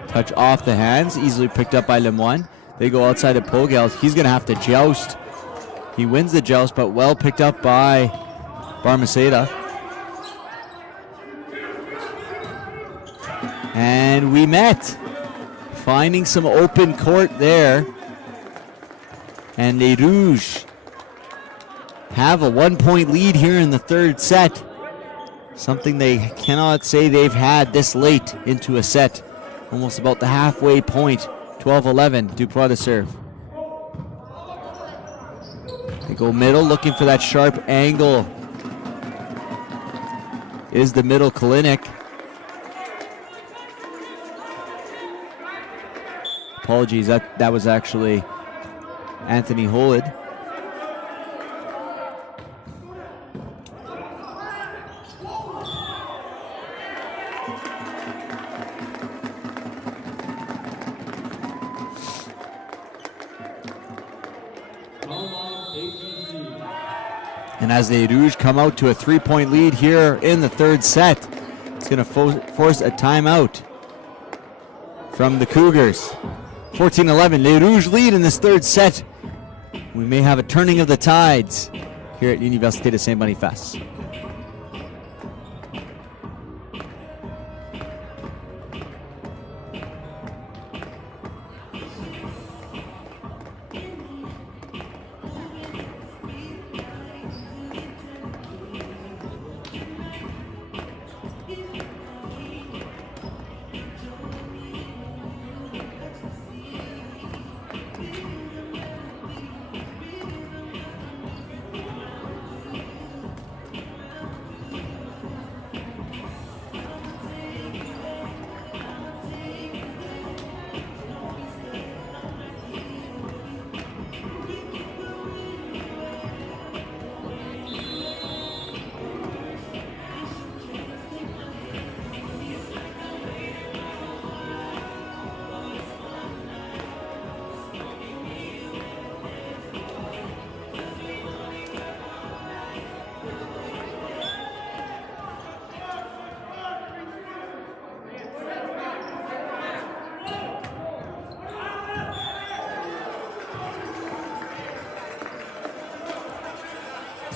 Touch off the hands, easily picked up by Lemoine. They go outside of Pogelt. He's going to have to joust. He wins the joust, but well picked up by Balmaceda. And we met. Finding some open court there. And Les Rouges have a 1-point lead here in the third set. Something they cannot say they've had this late into a set. Almost about the halfway point. 12-11, Dubois to serve. They go middle, looking for that sharp angle. Is the middle Kalinick. Apologies, that was actually Anthony Holid. And as the Rouges come out to a 3-point lead here in the third set, it's going to force a timeout from the Cougars. 14-11, Les Rouges lead in this third set. We may have a turning of the tides here at Université de Saint-Boniface.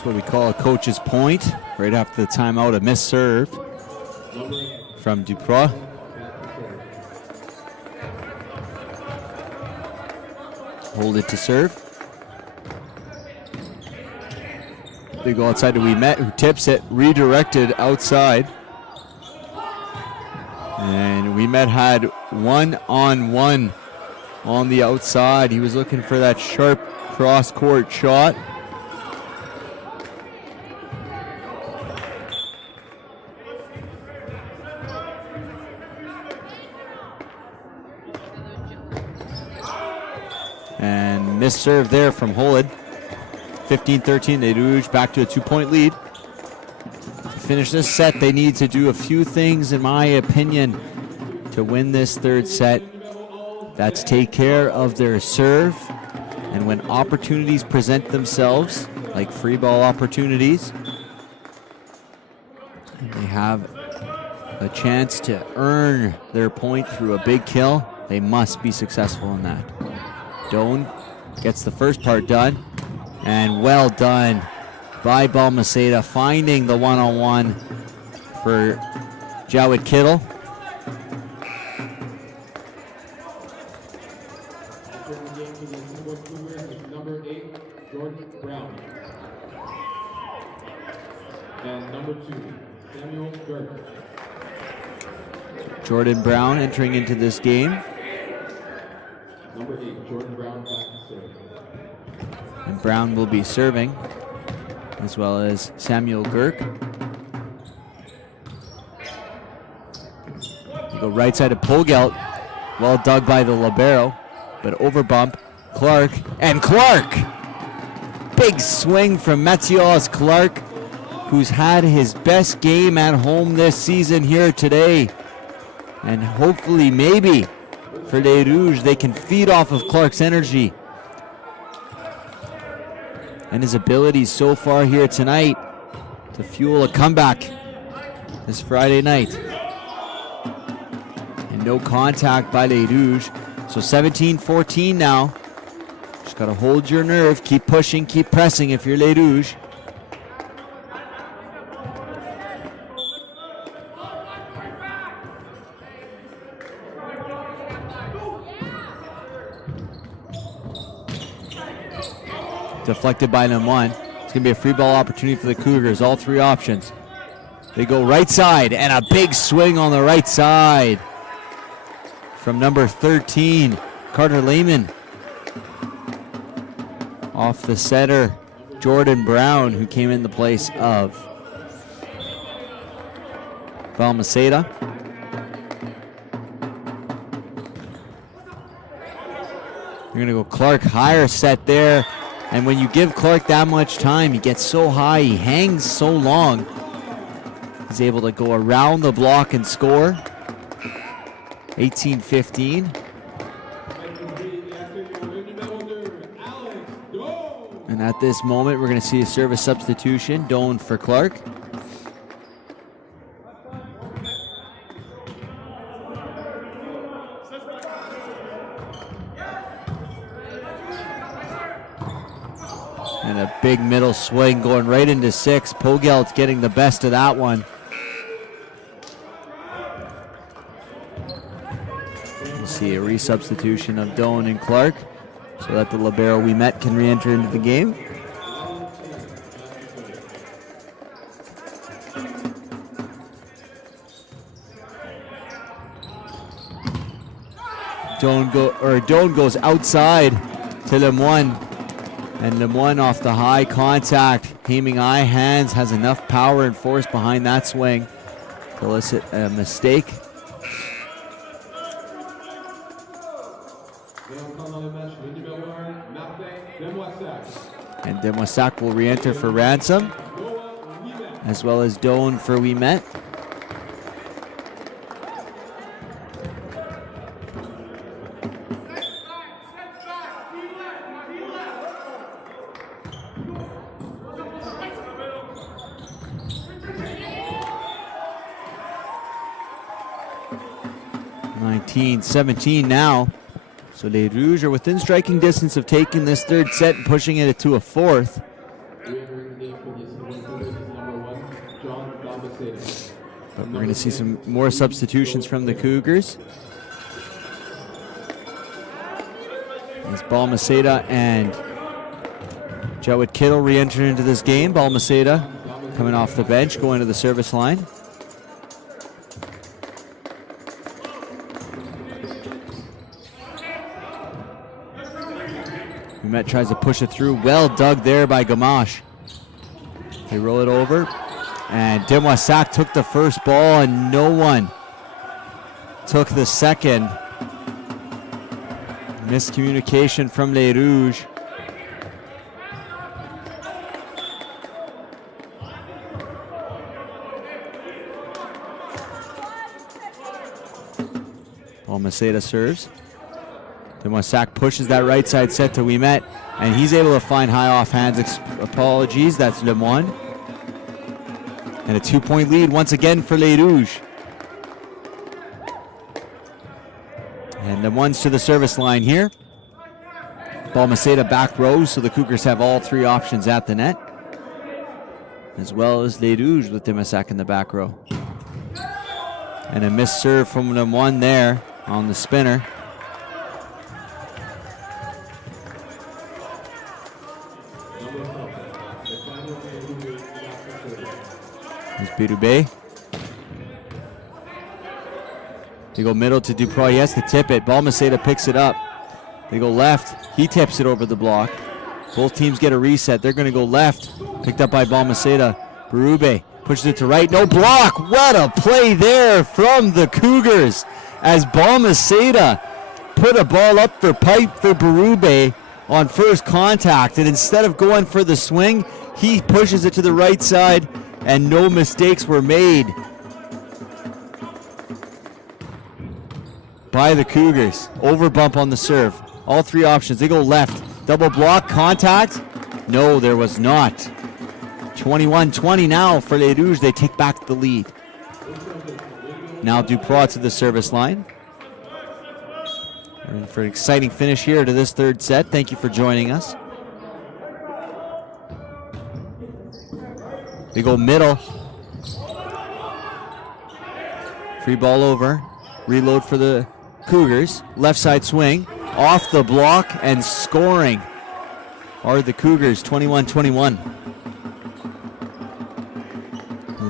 What we call a coach's point. Right after the timeout, a missed serve from Duprois. Hold it to serve. They go outside to Winnipeg, who tips it, redirected outside. And Winnipeg had one-on-one on the outside. He was looking for that sharp cross-court shot. And missed serve there from Holid. 15-13, Les Rouges back to a 2-point lead. To finish this set, they need to do a few things, in my opinion, to win this third set. That's take care of their serve. And when opportunities present themselves, like free ball opportunities, and they have a chance to earn their point through a big kill, they must be successful in that. Doan gets the first part done, and well done by Balmaceda, finding the one-on-one for Jawed Kittle. Number 8, Jordan Brown. And number 2, Samuel Gerber. Jordan Brown entering into this game. Number 8, Jordan Brown back to serve. And Brown will be serving, as well as Samuel Girk. You go right side of Polgelt. Well dug by the libero, but over bump. Clark, and Clark! Big swing from Mathias Clark, who's had his best game at home this season here today. And hopefully, maybe, for Les Rouges, they can feed off of Clark's energy and his abilities so far here tonight to fuel a comeback this Friday night. And no contact by Les Rouges. So 17-14 now. Just got to hold your nerve, keep pushing, keep pressing if you're Les Rouges. Deflected by Lemon. It's going to be a free ball opportunity for the Cougars. All three options. They go right side, and a big swing on the right side from number 13, Carter Lehman. Off the setter, Jordan Brown, who came in the place of Balmaceda. They're going to go Clark higher set there. And when you give Clark that much time, he gets so high, he hangs so long. He's able to go around the block and score. 18-15. And at this moment, we're going to see a service substitution. Doan for Clark. And a big middle swing going right into 6. Pogelt getting the best of that one. You see a resubstitution of Doan and Clark so that the libero Winnipeg can re-enter into the game. Doan goes outside to Lemoine. And Lemoine off the high contact, aiming eye hands, has enough power and force behind that swing to elicit a mistake. And Demoissac will re-enter for Ransom, as well as Doan for Winnipeg. .17 now. So Les Rouges are within striking distance of taking this third set and pushing it to a fourth. But we're going to see some more substitutions from the Cougars. As Balmaceda and Jawed Kittle re-enter into this game. Balmaceda coming off the bench, going to the service line. Met tries to push it through. Well dug there by Gamache. They roll it over. And Demoissac took the first ball and no one took the second. Miscommunication from Les Rouges. Balmaceda serves. Demoissac pushes that right side set to Winnipeg, and he's able to find high off hands. Apologies, that's Lemoine. And a 2-point lead once again for Les Rouges. And Lemoine's to the service line here. Balmaceda back row, so the Cougars have all three options at the net, as well as Les Rouges with Demoissac in the back row. And a missed serve from Lemoine there on the spinner. Birubé. They go middle to Duproy. He has to tip it. Balmaceda picks it up. They go left. He tips it over the block. Both teams get a reset. They're going to go left. Picked up by Balmaceda. Birubé pushes it to right. No block. What a play there from the Cougars as Balmaceda put a ball up for pipe for Birubé on first contact. And instead of going for the swing, he pushes it to the right side. And no mistakes were made by the Cougars. Over bump on the serve. All three options. They go left. Double block. Contact. No, there was not. 21-20 now for Les Rouges. They take back the lead. Now Duproy to the service line. We're in for an exciting finish here to this third set. Thank you for joining us. They go middle. Free ball over. Reload for the Cougars. Left side swing. Off the block and scoring are the Cougars, 21-21.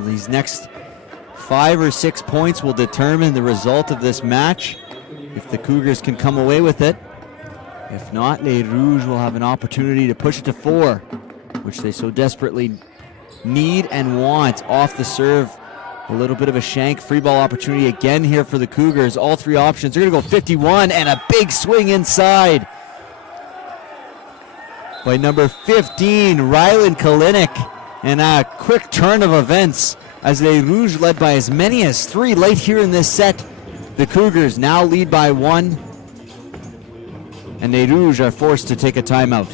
These next 5 or 6 points will determine the result of this match. If the Cougars can come away with it. If not, Les Rouges will have an opportunity to push it to 4, which they so desperately need and want. Off the serve, a little bit of a shank. Free ball opportunity again here for the Cougars. All three options. They're going to go 51 and a big swing inside. by number 15, Rylan Kalinick. And a quick turn of events as Les Rouges led by as many as 3 late here in this set. The Cougars now lead by 1. And Les Rouges are forced to take a timeout.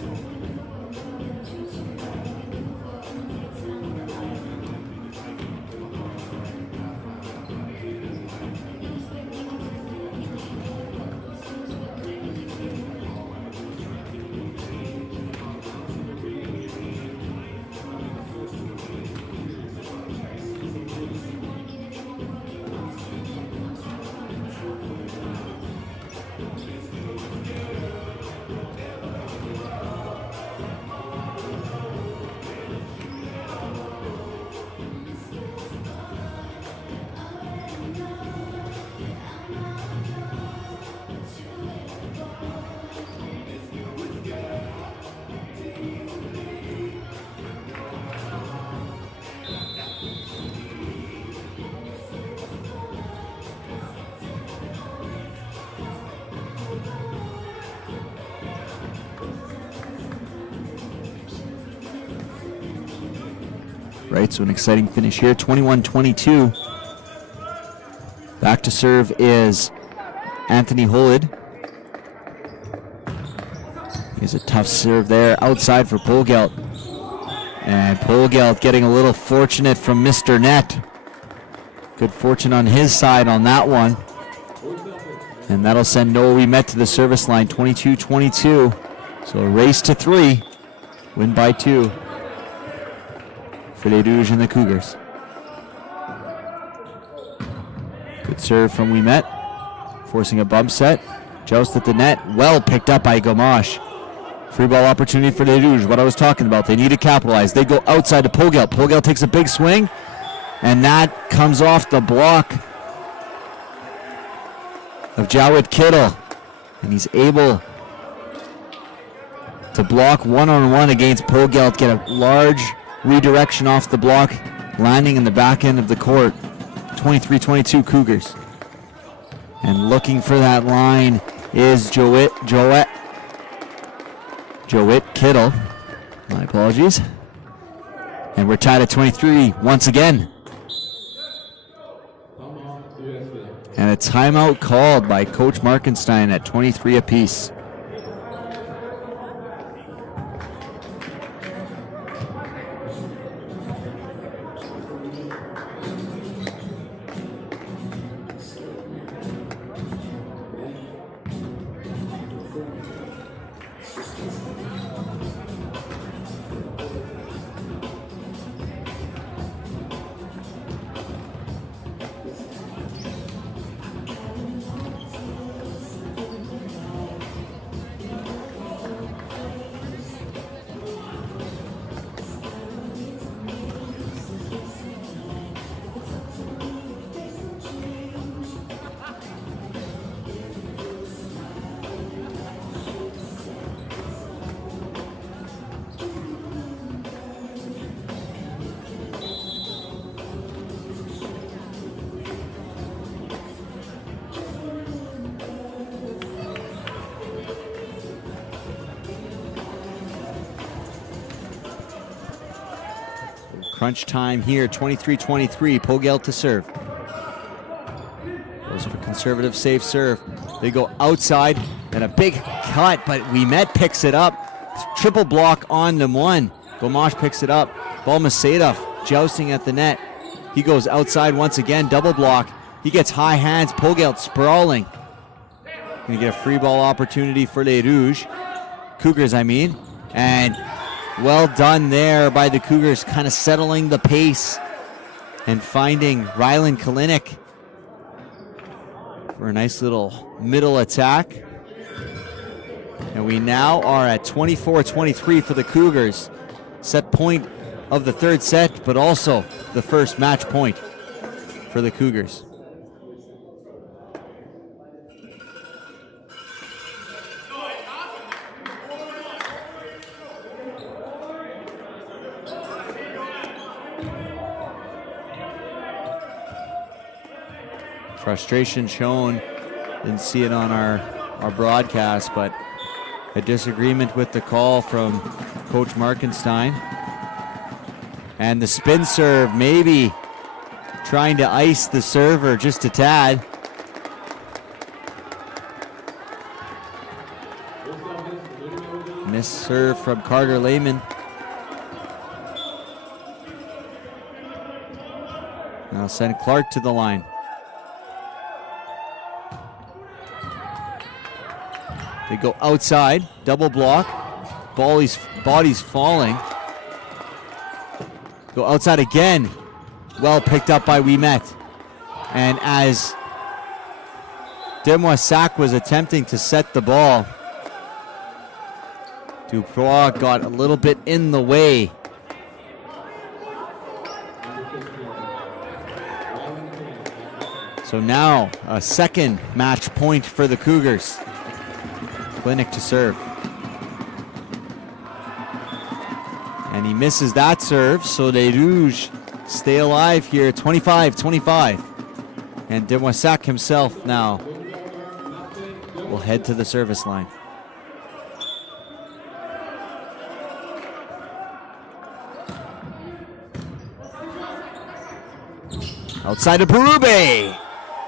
Right, so an exciting finish here, 21-22. Back to serve is Anthony Holid. He's a tough serve there, outside for Polgelt. And Polgelt getting a little fortunate from Mr. Net. Good fortune on his side on that one. And that'll send Noah Ouimet to the service line, 22-22. So a race to 3, win by 2. For Les Rouges and the Cougars. Good serve from Ouimet, forcing a bump set. Joust at the net, well picked up by Gamache. Free ball opportunity for Les Rouges, what I was talking about. They need to capitalize. They go outside to Polgelt. Polgelt takes a big swing, and that comes off the block of Jawed Kittle. And he's able to block one-on-one against Polgelt, get a large redirection off the block, landing in the back end of the court. 23-22 Cougars. And looking for that line is Jowett Kittle. My apologies. And we're tied at 23 once again. And a timeout called by Coach Markenstein at 23 apiece. Crunch time here, 23-23, Polgelt to serve. Goes for conservative safe serve. They go outside and a big cut, but Ouimet picks it up. Triple block on them one. Gamache picks it up. Balmasedov jousting at the net. He goes outside once again, double block. He gets high hands, Polgelt sprawling. Gonna get a free ball opportunity for Les Rouges. Cougars, I mean. And well done there by the Cougars, kind of settling the pace and finding Rylan Kalinick for a nice little middle attack. And we now are at 24-23 for the Cougars. Set point of the third set, but also the first match point for the Cougars. Frustration shown. Didn't see it on our broadcast, but a disagreement with the call from Coach Markenstein. And the spin serve, maybe trying to ice the server just a tad. Missed serve from Carter Lehman. Now send Clark to the line. They go outside, double block. Body's falling. Go outside again. Well picked up by Winnipeg. And as Demoissac was attempting to set the ball, Dubois got a little bit in the way. So now a second match point for the Cougars. Clinic to serve. And he misses that serve, so les Rouges stay alive here, 25-25. And Demoissac himself now will head to the service line. Outside of Berube.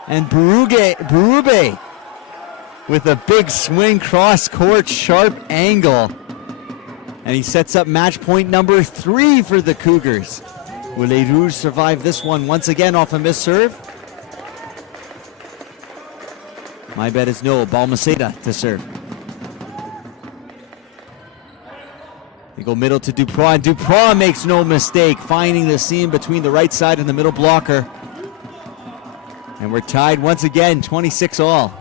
And Berube with a big swing cross court, sharp angle. And he sets up match point number 3 for the Cougars. Will les Rouges survive this one once again off a missed serve? My bet is no. Balmaceda to serve. They go middle to Dubois, and Dubois makes no mistake, finding the seam between the right side and the middle blocker. And we're tied once again, 26-all.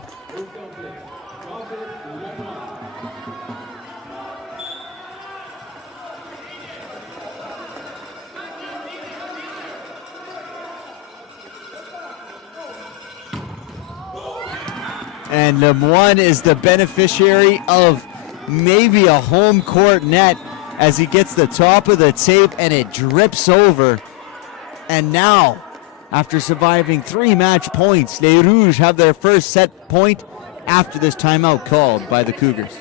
And Lemoine is the beneficiary of maybe a home court net as he gets the top of the tape and it drips over. And now, after surviving 3 match points, les Rouges have their first set point after this timeout called by the Cougars.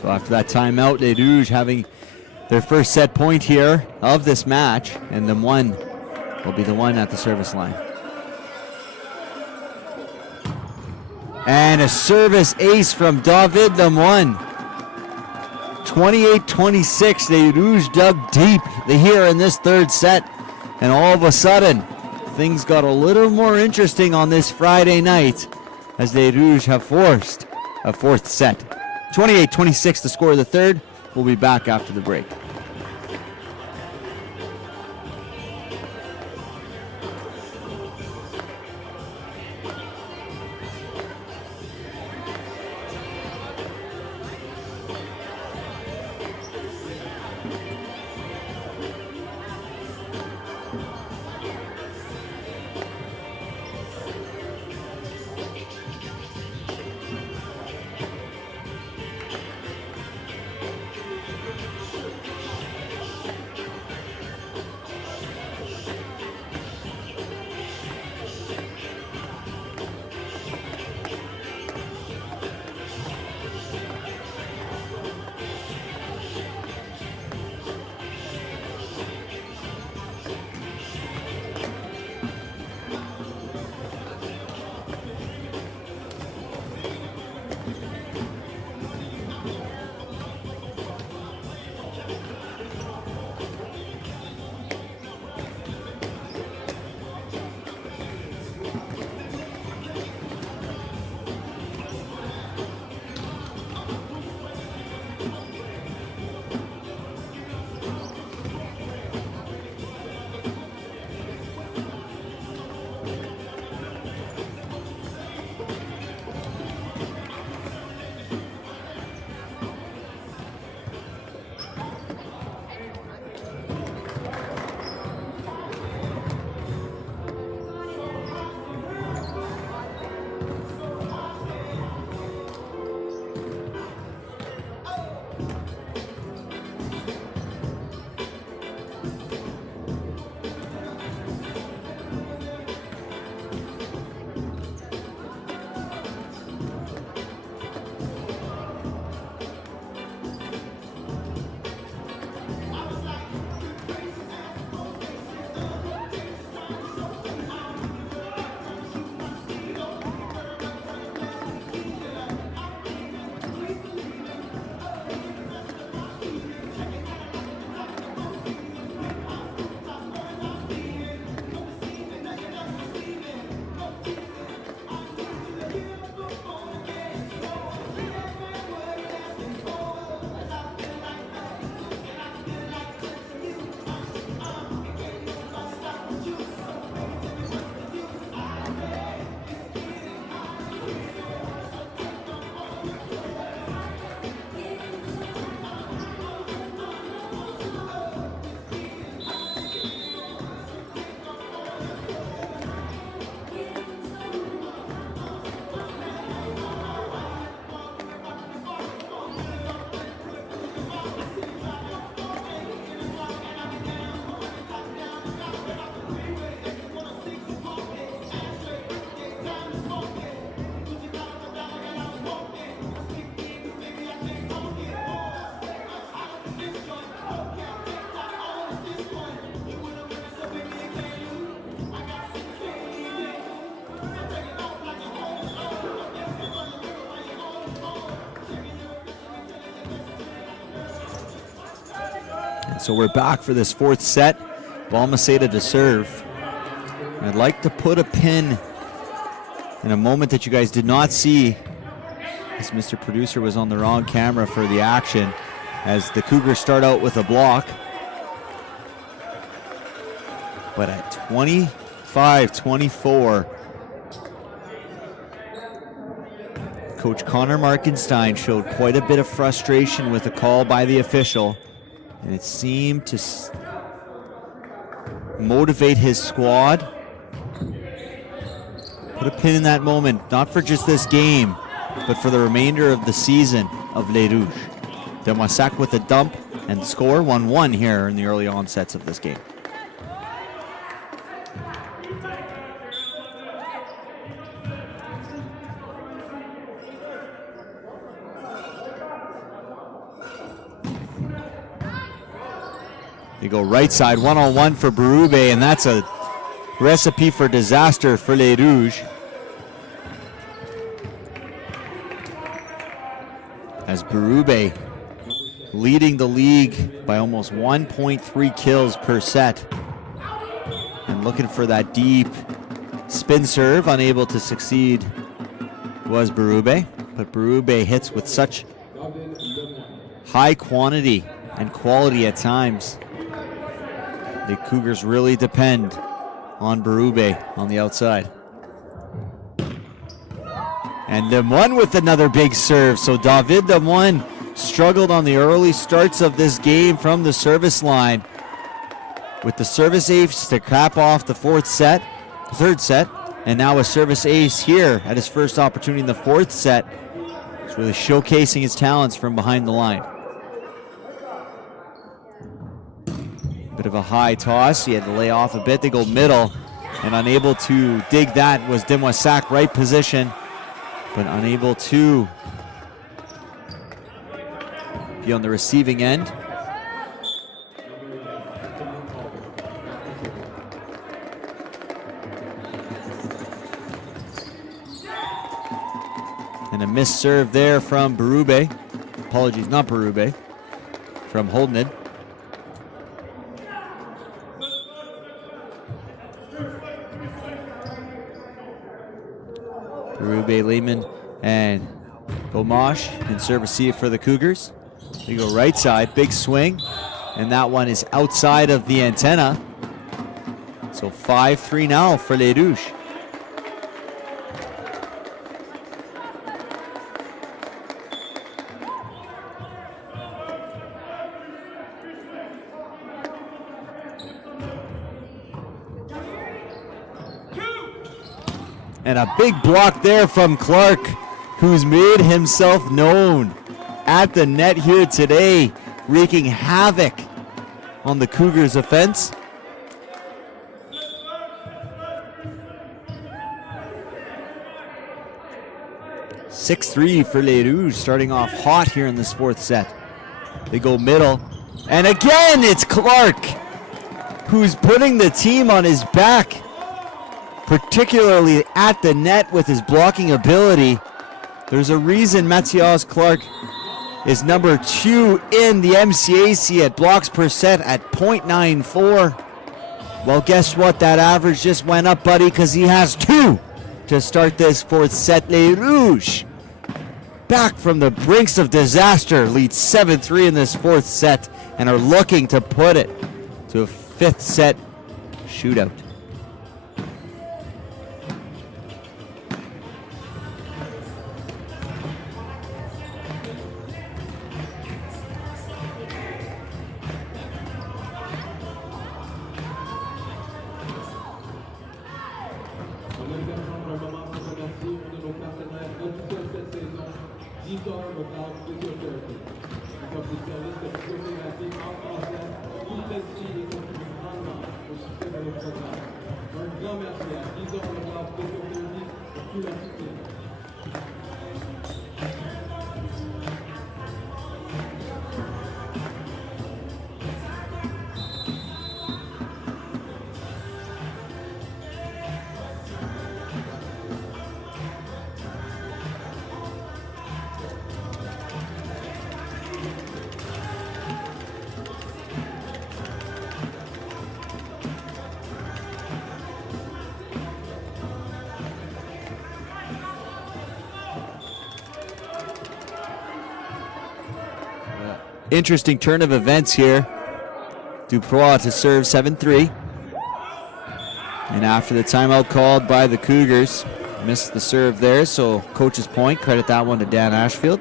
So after that timeout, les Rouges having their first set point here of this match, and then one will be the one at the service line. And a service ace from David Lemoine. 28-26, les Rouges dug deep here in this third set, and all of a sudden, things got a little more interesting on this Friday night as les Rouges have forced a fourth set. 28-26 the score of the third. We'll be back after the break. So we're back for this fourth set. Balmaceda to serve. I'd like to put a pin in a moment that you guys did not see, as Mr. Producer was on the wrong camera for the action, as the Cougars start out with a block. But at 25-24, Coach Connor Markenstein showed quite a bit of frustration with a call by the official, and it seemed to motivate his squad. Put a pin in that moment, not for just this game, but for the remainder of the season of Les Rouges. Demoissac with a dump and score 1-1 here in the early onsets of this game. They go right side, one-on-one for Berube, and that's a recipe for disaster for Les Rouges. As Berube leading the league by almost 1.3 kills per set. And looking for that deep spin serve, unable to succeed was Berube. But Berube hits with such high quantity and quality at times. The Cougars really depend on Berube on the outside. And Lemoine with another big serve. So David Lemoine struggled on the early starts of this game from the service line, with the service ace to cap off the third set, and now a service ace here at his first opportunity in the fourth set. He's really showcasing his talents from behind the line. Bit of a high toss. He had to lay off a bit. They go middle, and unable to dig that was Demoissac, right position, but unable to be on the receiving end. And a missed serve there from Berube. Apologies, not Berube, from Holdnid. Berube, Lehman, and Gomash in serve receive for the Cougars. They go right side, big swing, and that one is outside of the antenna. So 5-3 now for Les Rouges. And a big block there from Clark, who's made himself known at the net here today, wreaking havoc on the Cougars' offense. (6-3) for Les Rouges, starting off hot here in this fourth set. They go middle, and again it's Clark who's putting the team on his back, particularly at the net with his blocking ability. There's a reason Matthias Clark is number 2 in the MCAC at blocks per set at .94. Well, guess what? That average just went up, buddy, because he has 2 to start this fourth set. Les Rouges, back from the brinks of disaster, lead 7-3 in this fourth set and are looking to put it to a fifth set shootout. interesting turn of events here. Duprois to serve 7-3. And after the timeout called by the Cougars, missed the serve there, so coach's point, credit that one to Dan Ashfield.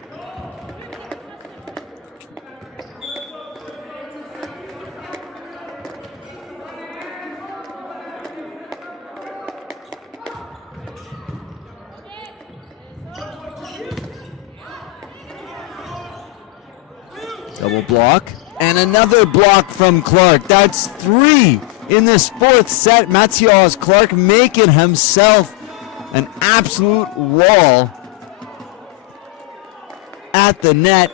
Double block, and another block from Clark. That's 3 in this 4th set. Matthias Clark making himself an absolute wall at the net.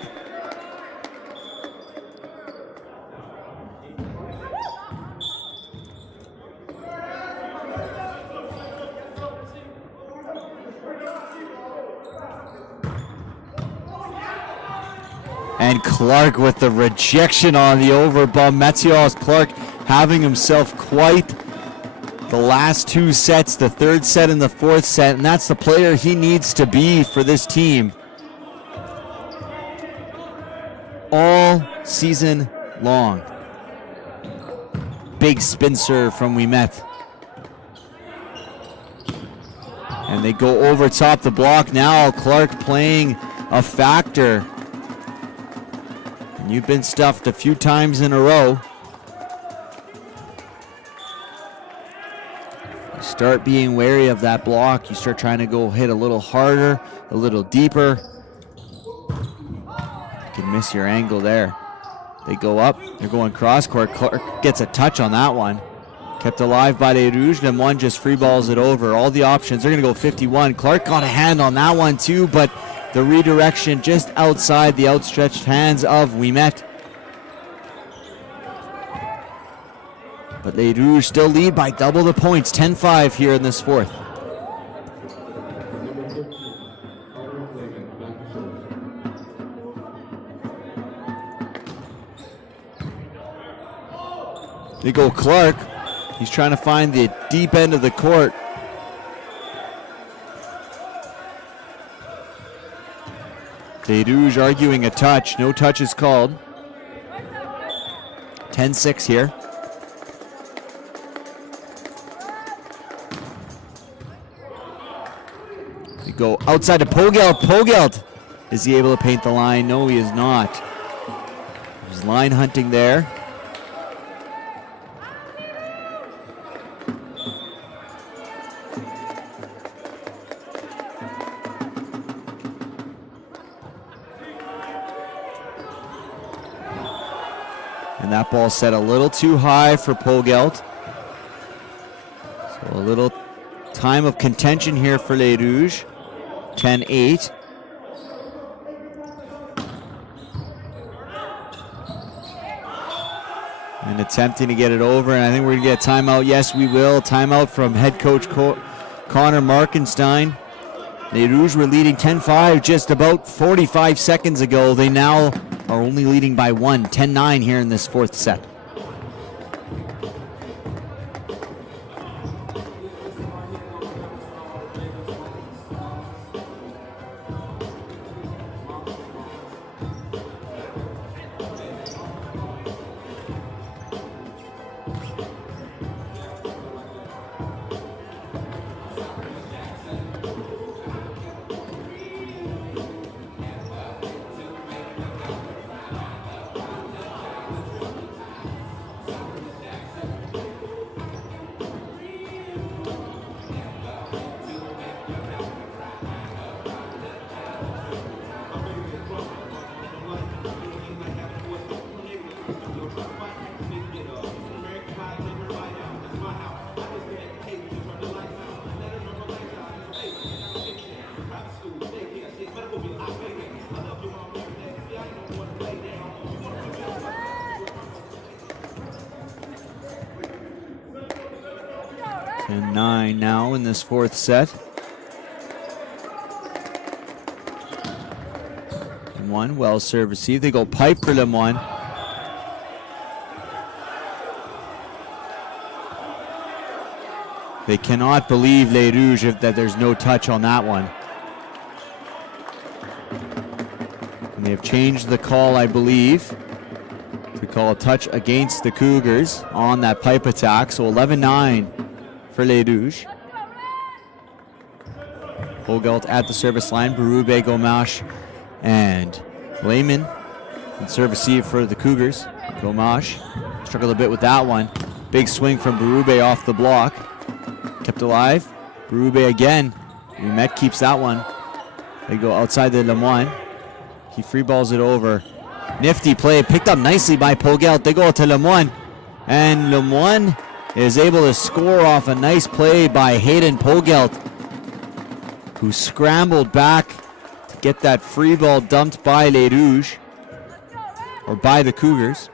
And Clark with the rejection on the overbump. Matthias Clark having himself quite the last 2 sets, the 3rd set and the 4th set, and that's the player he needs to be for this team all season long. Big spin serve from Winnipeg. And they go over top the block now. Clark playing a factor. And you've been stuffed a few times in a row. Start being wary of that block. You start trying to go hit a little harder, a little deeper. You can miss your angle there. They go up, they're going cross court. Clark gets a touch on that one. Kept alive by the Rouges, then one just free balls it over. All the options, they're gonna go 51. Clark got a hand on that one too, but the redirection just outside the outstretched hands of Winnipeg. But les Rouges still lead by double the points, 10-5 here in this 4th. They go Clark. He's trying to find the deep end of the court. Les Rouges arguing a touch. No touch is called. 10-6 here. They go outside to Pogelt. Pogelt, is he able to paint the line? No, he is not. There's line hunting there. And that ball set a little too high for Pogelt. So a little time of contention here for Les Rouges. 10-8. And attempting to get it over, and I think we're going to get a timeout. Yes, we will. Timeout from head coach Connor Markenstein. Les Rouges were leading 10-5 just about 45 seconds ago. They now are only leading by 1, 10-9 here in this 4th set. And 9 now in this 4th set. And 1, well serve receive. They go pipe for them 1. They cannot believe Les Rouges that there's no touch on that one. And they have changed the call, I believe, to call a touch against the Cougars on that pipe attack. So 11-9 for Les Rouges. Hogelt at the service line. Berube, Gomash, and Lehman. And serve receive for the Cougars. Gomash struggled a bit with that one. Big swing from Berube off the block. Kept alive. Berube again. Ouimet keeps that one. They go outside the Lemoine. He free balls it over. Nifty play, picked up nicely by Pogelt. They go to Lemoine. And Lemoine is able to score off a nice play by Hayden Pogelt, who scrambled back to get that free ball dumped by Les Rouges, or by the Cougars.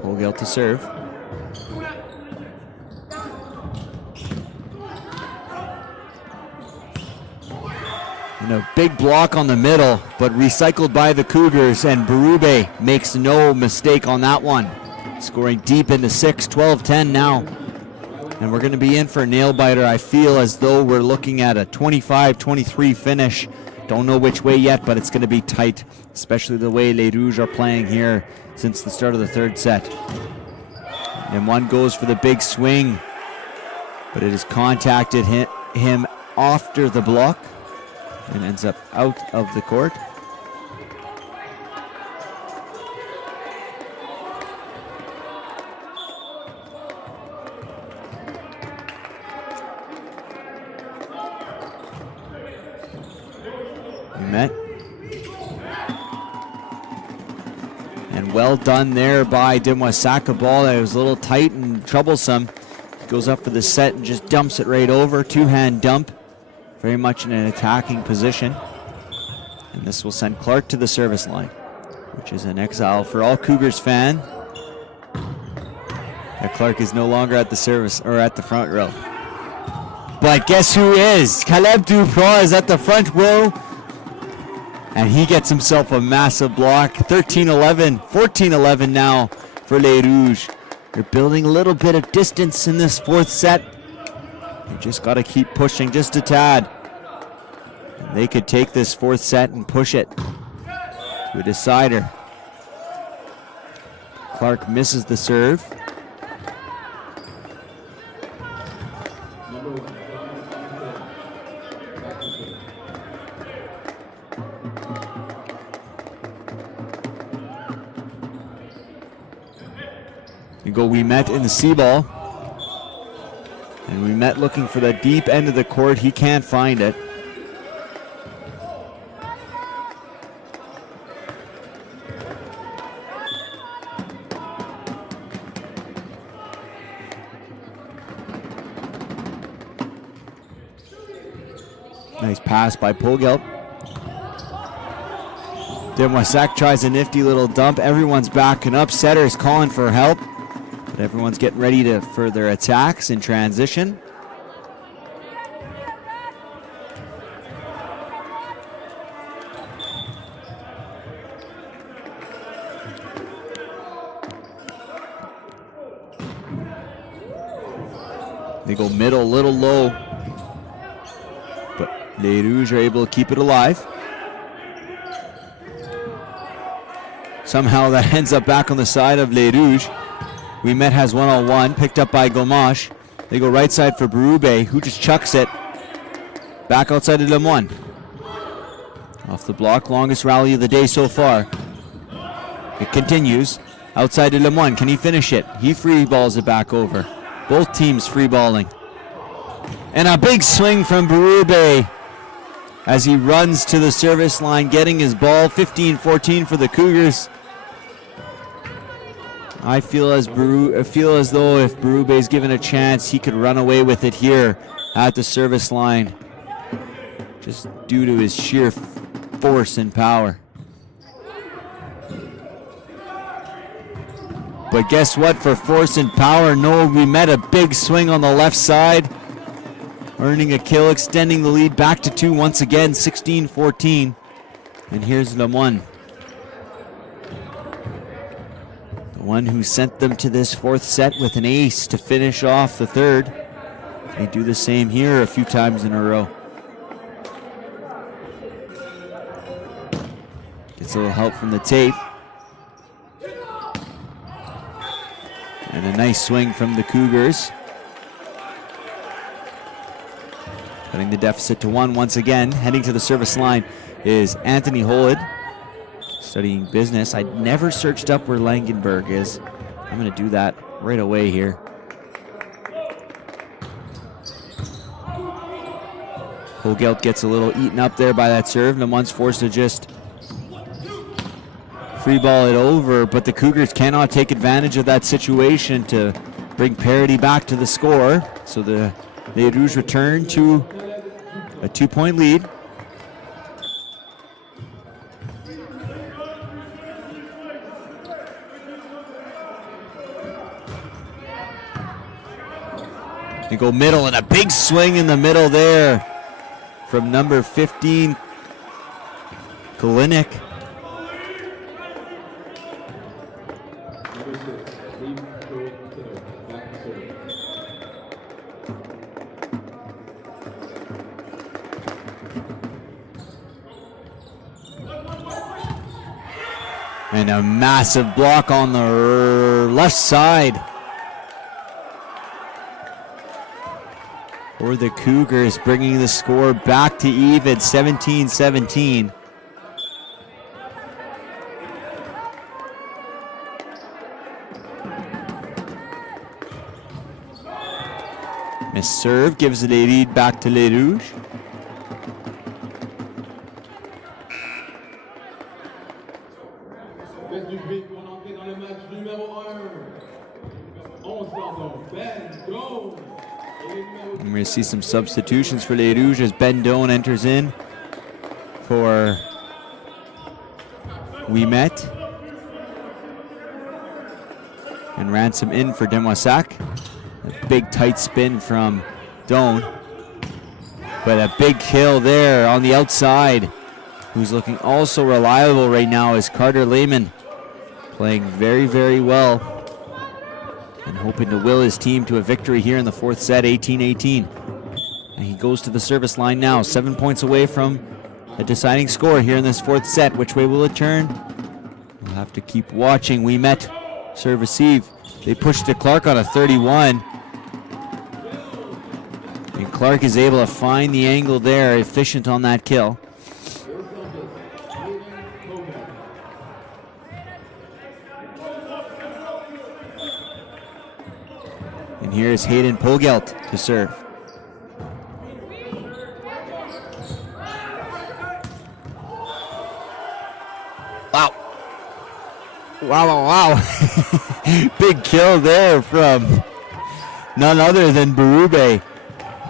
Pogelt to serve. And a big block on the middle, but recycled by the Cougars, and Berube makes no mistake on that one. Scoring deep into 6, 12-10 now. And we're going to be in for a nail-biter. I feel as though we're looking at a 25-23 finish. Don't know which way yet, but it's going to be tight, especially the way Les Rouges are playing here since the start of the third set. And one goes for the big swing, but it has contacted him after the block and ends up out of the court. Ouimet. And well done there by Demoissac. A ball that was a little tight and troublesome. Goes up for the set and just dumps it right over. Two-hand dump. Very much in an attacking position. And this will send Clark to the service line, which is an exile for all Cougars fan. That Clark is no longer at the service or at the front row. But guess who is? Caleb Duprat is at the front row. And he gets himself a massive block. 13-11, 14-11 now for Les Rouges. They're building a little bit of distance in this fourth set. You just got to keep pushing just a tad. And they could take this fourth set and push it to a decider. Clark misses the serve. You go Ouimet in the C-ball. And Ouimet looking for the deep end of the court. He can't find it. Nice pass by Pogelt. Demoissac tries a nifty little dump. Everyone's backing up. Setter's calling for help. But everyone's getting ready for their attacks in transition. They go middle, a little low. But Les Rouges are able to keep it alive. Somehow that ends up back on the side of Les Rouges. Ouimet has one-on-one, picked up by Gomash. They go right side for Berube, who just chucks it. Back outside of Lemoine. Off the block, longest rally of the day so far. It continues. Outside of Lemoine, can he finish it? He free balls it back over. Both teams free balling. And a big swing from Berube as he runs to the service line, getting his ball. 15-14 for the Cougars. I feel as though if Berube is given a chance, he could run away with it here at the service line, just due to his sheer force and power. But guess what? For force and power, no, we met a big swing on the left side, earning a kill, extending the lead back to 2 once again, 16-14. And here's Lemoine. one who sent them to this fourth set with an ace to finish off the third. They do the same here a few times in a row. Gets a little help from the tape. And a nice swing from the Cougars. Cutting the deficit to 1 once again. Heading to the service line is Anthony Holid, studying business. I never searched up where Langenberg is. I'm going to do that right away here. Hogelt gets a little eaten up there by that serve, and one's forced to just free ball it over, but the Cougars cannot take advantage of that situation to bring parity back to the score. So the Les Rouges return to a 2-point lead. They go middle, and a big swing in the middle there from number 15, Kalinick. And a massive block on the left side for the Cougars, bringing the score back to even, 17-17. Miss serve gives it a lead back to Les Rouges. And we're going to see some substitutions for Les Rouges as Ben Doan enters in for Winnipeg. And Ransom in for Demoissac. A big tight spin from Doan. But a big kill there on the outside. Who's looking also reliable right now is Carter Lehman. Playing very, very well. And hoping to will his team to a victory here in the fourth set, 18-18. And he goes to the service line now, 7 points away from a deciding score here in this fourth set. Which way will it turn? We'll have to keep watching. We met serve receive. They pushed to Clark on a 31. And Clark is able to find the angle there, efficient on that kill. And here's Hayden Pogelt to serve. Wow. Wow. Big kill there from none other than Berube.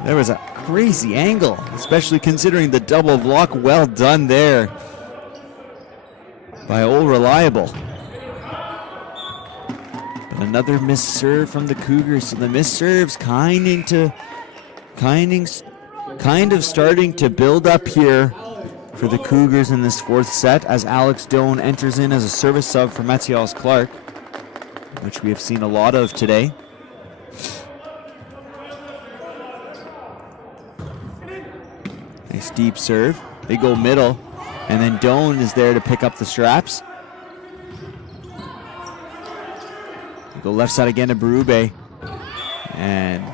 There was a crazy angle, especially considering the double block. Well done there by Old Reliable. But another missed serve from the Cougars. So the missed serves kind of starting to build up here for the Cougars in this fourth set as Alex Doan enters in as a service sub for Mathias Clark, which we have seen a lot of today. Nice deep serve. They go middle, and then Doan is there to pick up the straps. They go left side again to Berube, and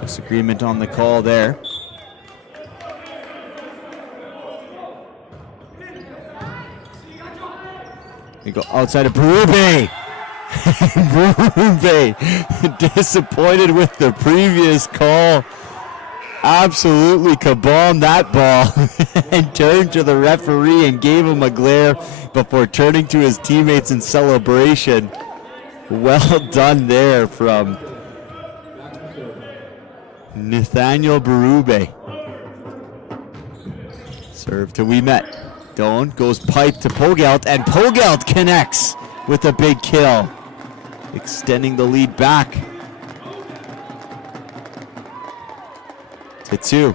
disagreement on the call there. We go outside of Berube. Berube disappointed with the previous call. Absolutely kabombed that ball and turned to the referee and gave him a glare before turning to his teammates in celebration. Well done there from Nathaniel Berube. Serve to Winnipeg. Doan goes pipe to Pogelt, and Pogelt connects with a big kill, extending the lead back to 2.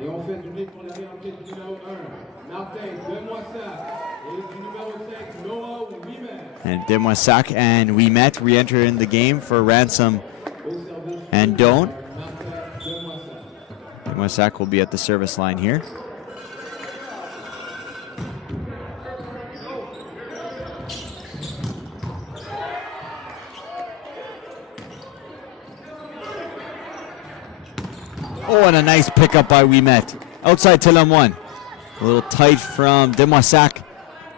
Et on fait du nez pour la réentrée du numéro 1, Martin Demoissac, et du numéro 5, Noah Winnipeg. And Demoissac and Winnipeg re-enter in the game for Ransom and Doan. Demoissac will be at the service line here. Oh, and a nice pickup by Winnipeg. Outside to Lemoine. A little tight from Demoissac.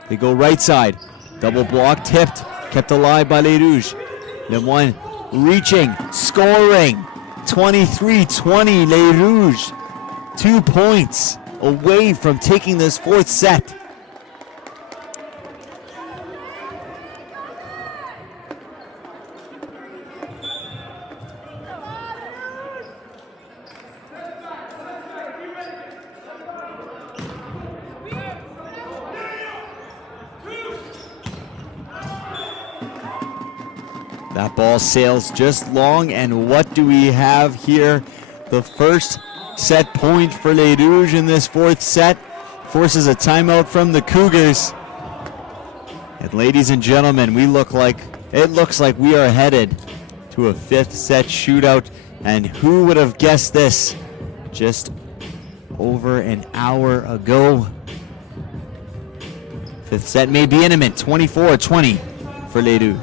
They go right side. Double block, tipped, kept alive by Les Rouges. Lemoine reaching, scoring. 23-20, Les Rouges. 2 points away from taking this 4th set. That ball sails just long, and what do we have here? The first set point for Les Rouges in this 4th set. Forces a timeout from the Cougars. And ladies and gentlemen, it looks like we are headed to a 5th set shootout. And who would have guessed this just over an hour ago? 5th set may be imminent, 24-20 for Les Rouges.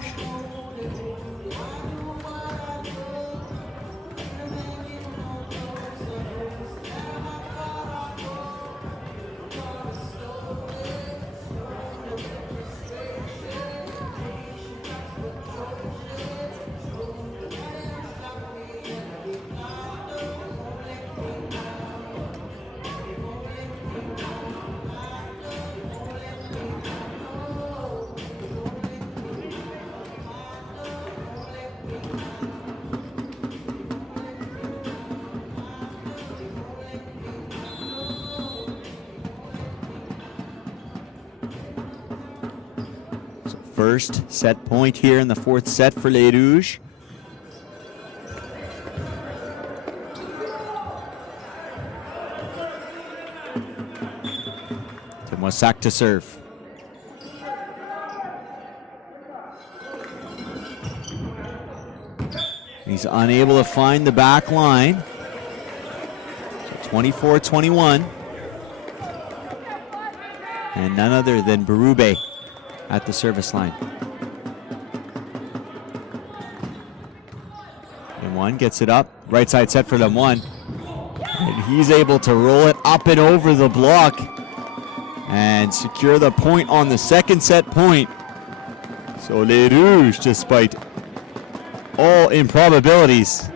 First set point here in the 4th set for Les Rouges. Demoissac to serve. He's unable to find the back line. So 24-21. And none other than Berube at the service line. Lemoine gets it up. Right side set for Lemoine. And he's able to roll it up and over the block and secure the point on the 2nd set point. So Les Rouges, despite all improbabilities,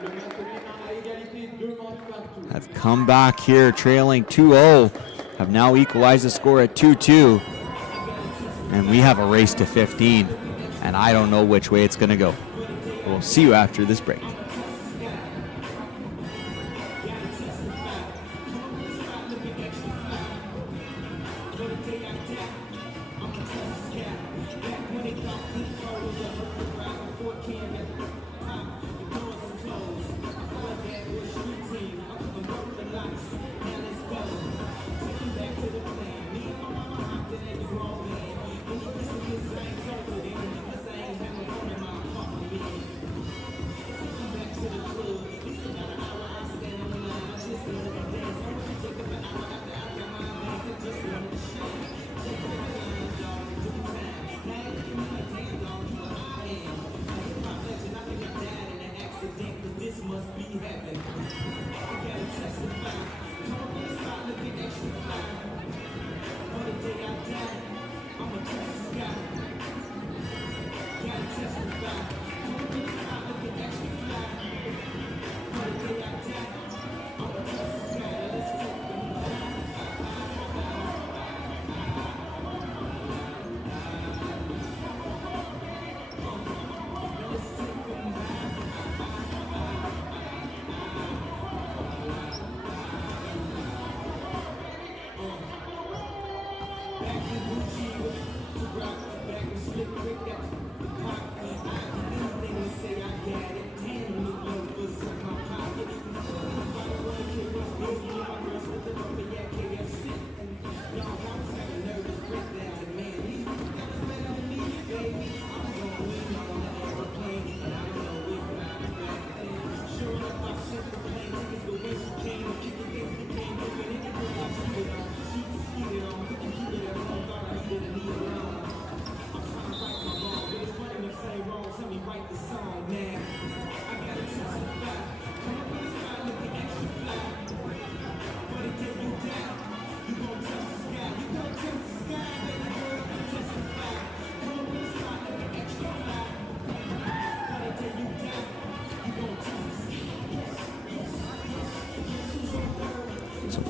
have come back here trailing 2-0, have now equalized the score at 2-2. And we have a race to 15, and I don't know which way it's going to go. We'll see you after this break.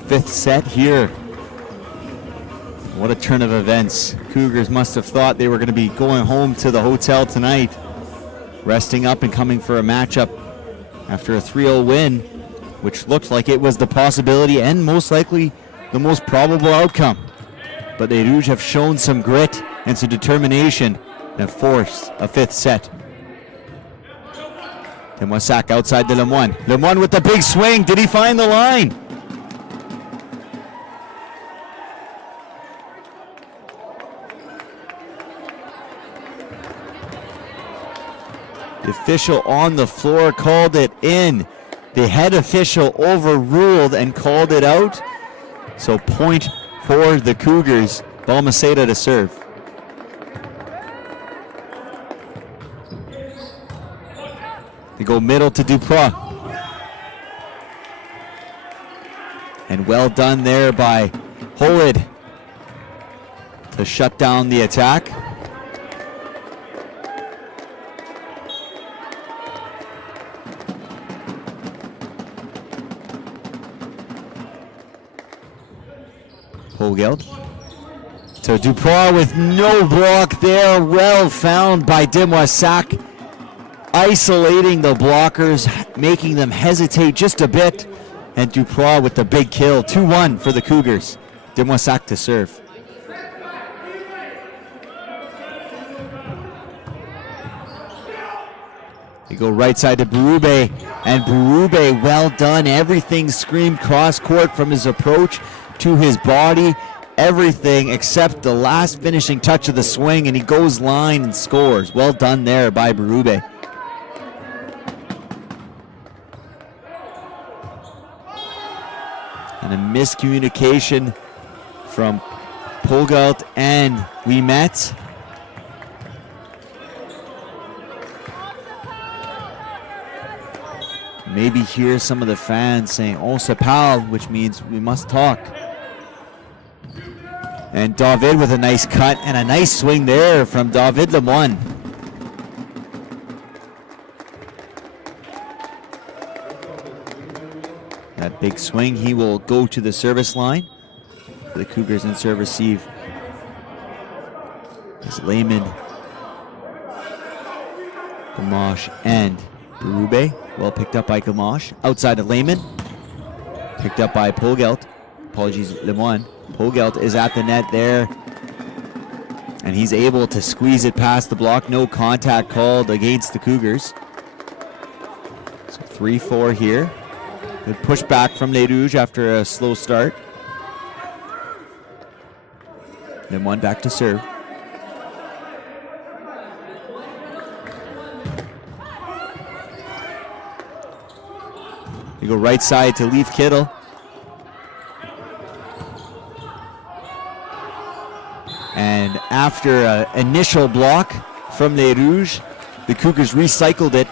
fifth set here. What a turn of events. Cougars must have thought they were going to be going home to the hotel tonight, resting up and coming for a matchup after a 3-0 win, which looked like it was the possibility and most likely the most probable outcome. But the Rouges have shown some grit and some determination and have forced a fifth set. Demoissac outside to Lemoine. Lemoine with the big swing. Did he find the line? The official on the floor called it in. The head official overruled and called it out. So point for the Cougars. Balmaceda to serve. They go middle to Duprois. And well done there by Holid to shut down the attack. Pogeld to Duprois with no block there. Well found by Demoissac, isolating the blockers, making them hesitate just a bit. And Duprois with the big kill. 2-1 for the Cougars. Demoissac to serve. They go right side to Berube, and Berube, well done. Everything screamed cross court from his approach to his body, everything except the last finishing touch of the swing, and he goes line and scores. Well done there by Berube. And a miscommunication from Pogelt and Winnipeg. Maybe hear some of the fans saying, "On se parle," which means we must talk. And David with a nice cut and a nice swing there from David Lemoine. That big swing, he will go to the service line. The Cougars in serve receive. It's Lehman, Gamache, and Berube. Well picked up by Gamache. Outside of Lehman. Picked up by Pogelt. Apologies, Lemoine. Pogelt is at the net there. And he's able to squeeze it past the block. No contact called against the Cougars. So 3-4 here. Good pushback from Les Rouges after a slow start. Lemoine back to serve. You go right side to Leaf Kittle. And after an initial block from Les Rouges, the Cougars recycled it.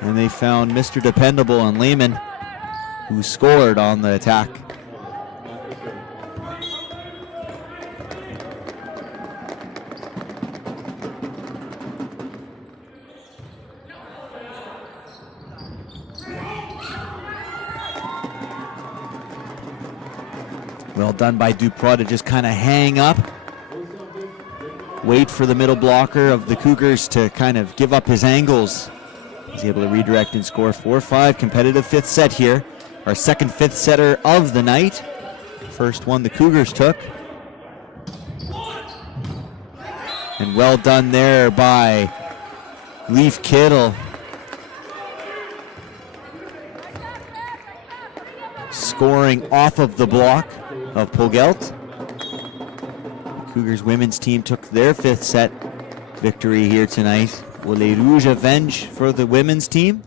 And they found Mr. Dependable and Lehman, who scored on the attack. Well done by Duprois to just kind of hang up. Wait for the middle blocker of the Cougars to kind of give up his angles. He's able to redirect and score. 4-5 competitive fifth set here. Our second fifth setter of the night. First one the Cougars took. And well done there by Leaf Kittle. Scoring off of the block of Pogelt. The Cougars women's team took their fifth set victory here tonight. Will Les Rouges avenge for the women's team?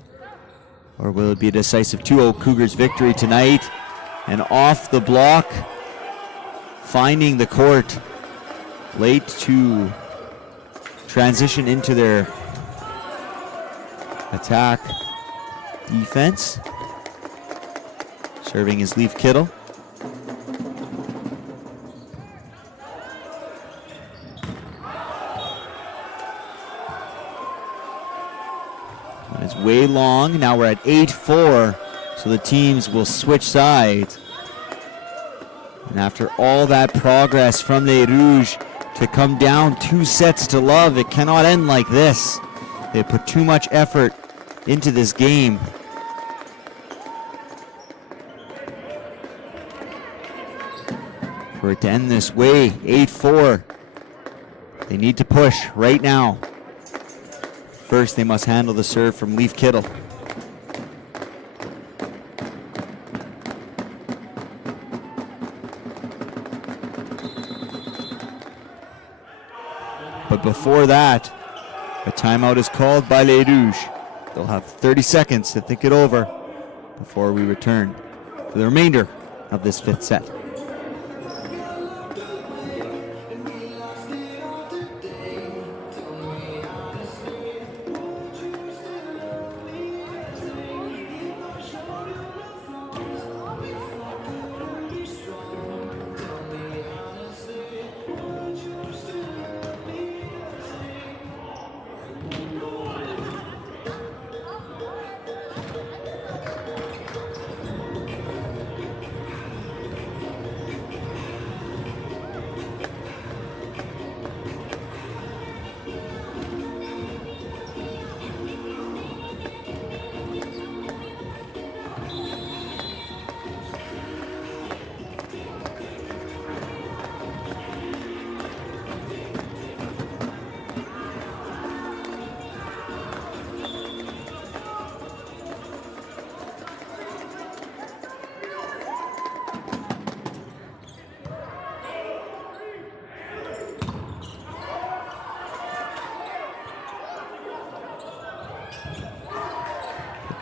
Or will it be a decisive 2-0 Cougars victory tonight? And off the block, finding the court late to transition into their attack defense. Serving is Leaf Kittle. It's way long. Now we're at 8-4, so the teams will switch sides. And after all that progress from Les Rouges to come down 2-0, it cannot end like this. They put too much effort into this game. For it to end this way, 8-4. They need to push right now. First, they must handle the serve from Leaf Kittle. But before that, a timeout is called by Les Rouges. They'll have 30 seconds to think it over before we return for the remainder of this 5th set.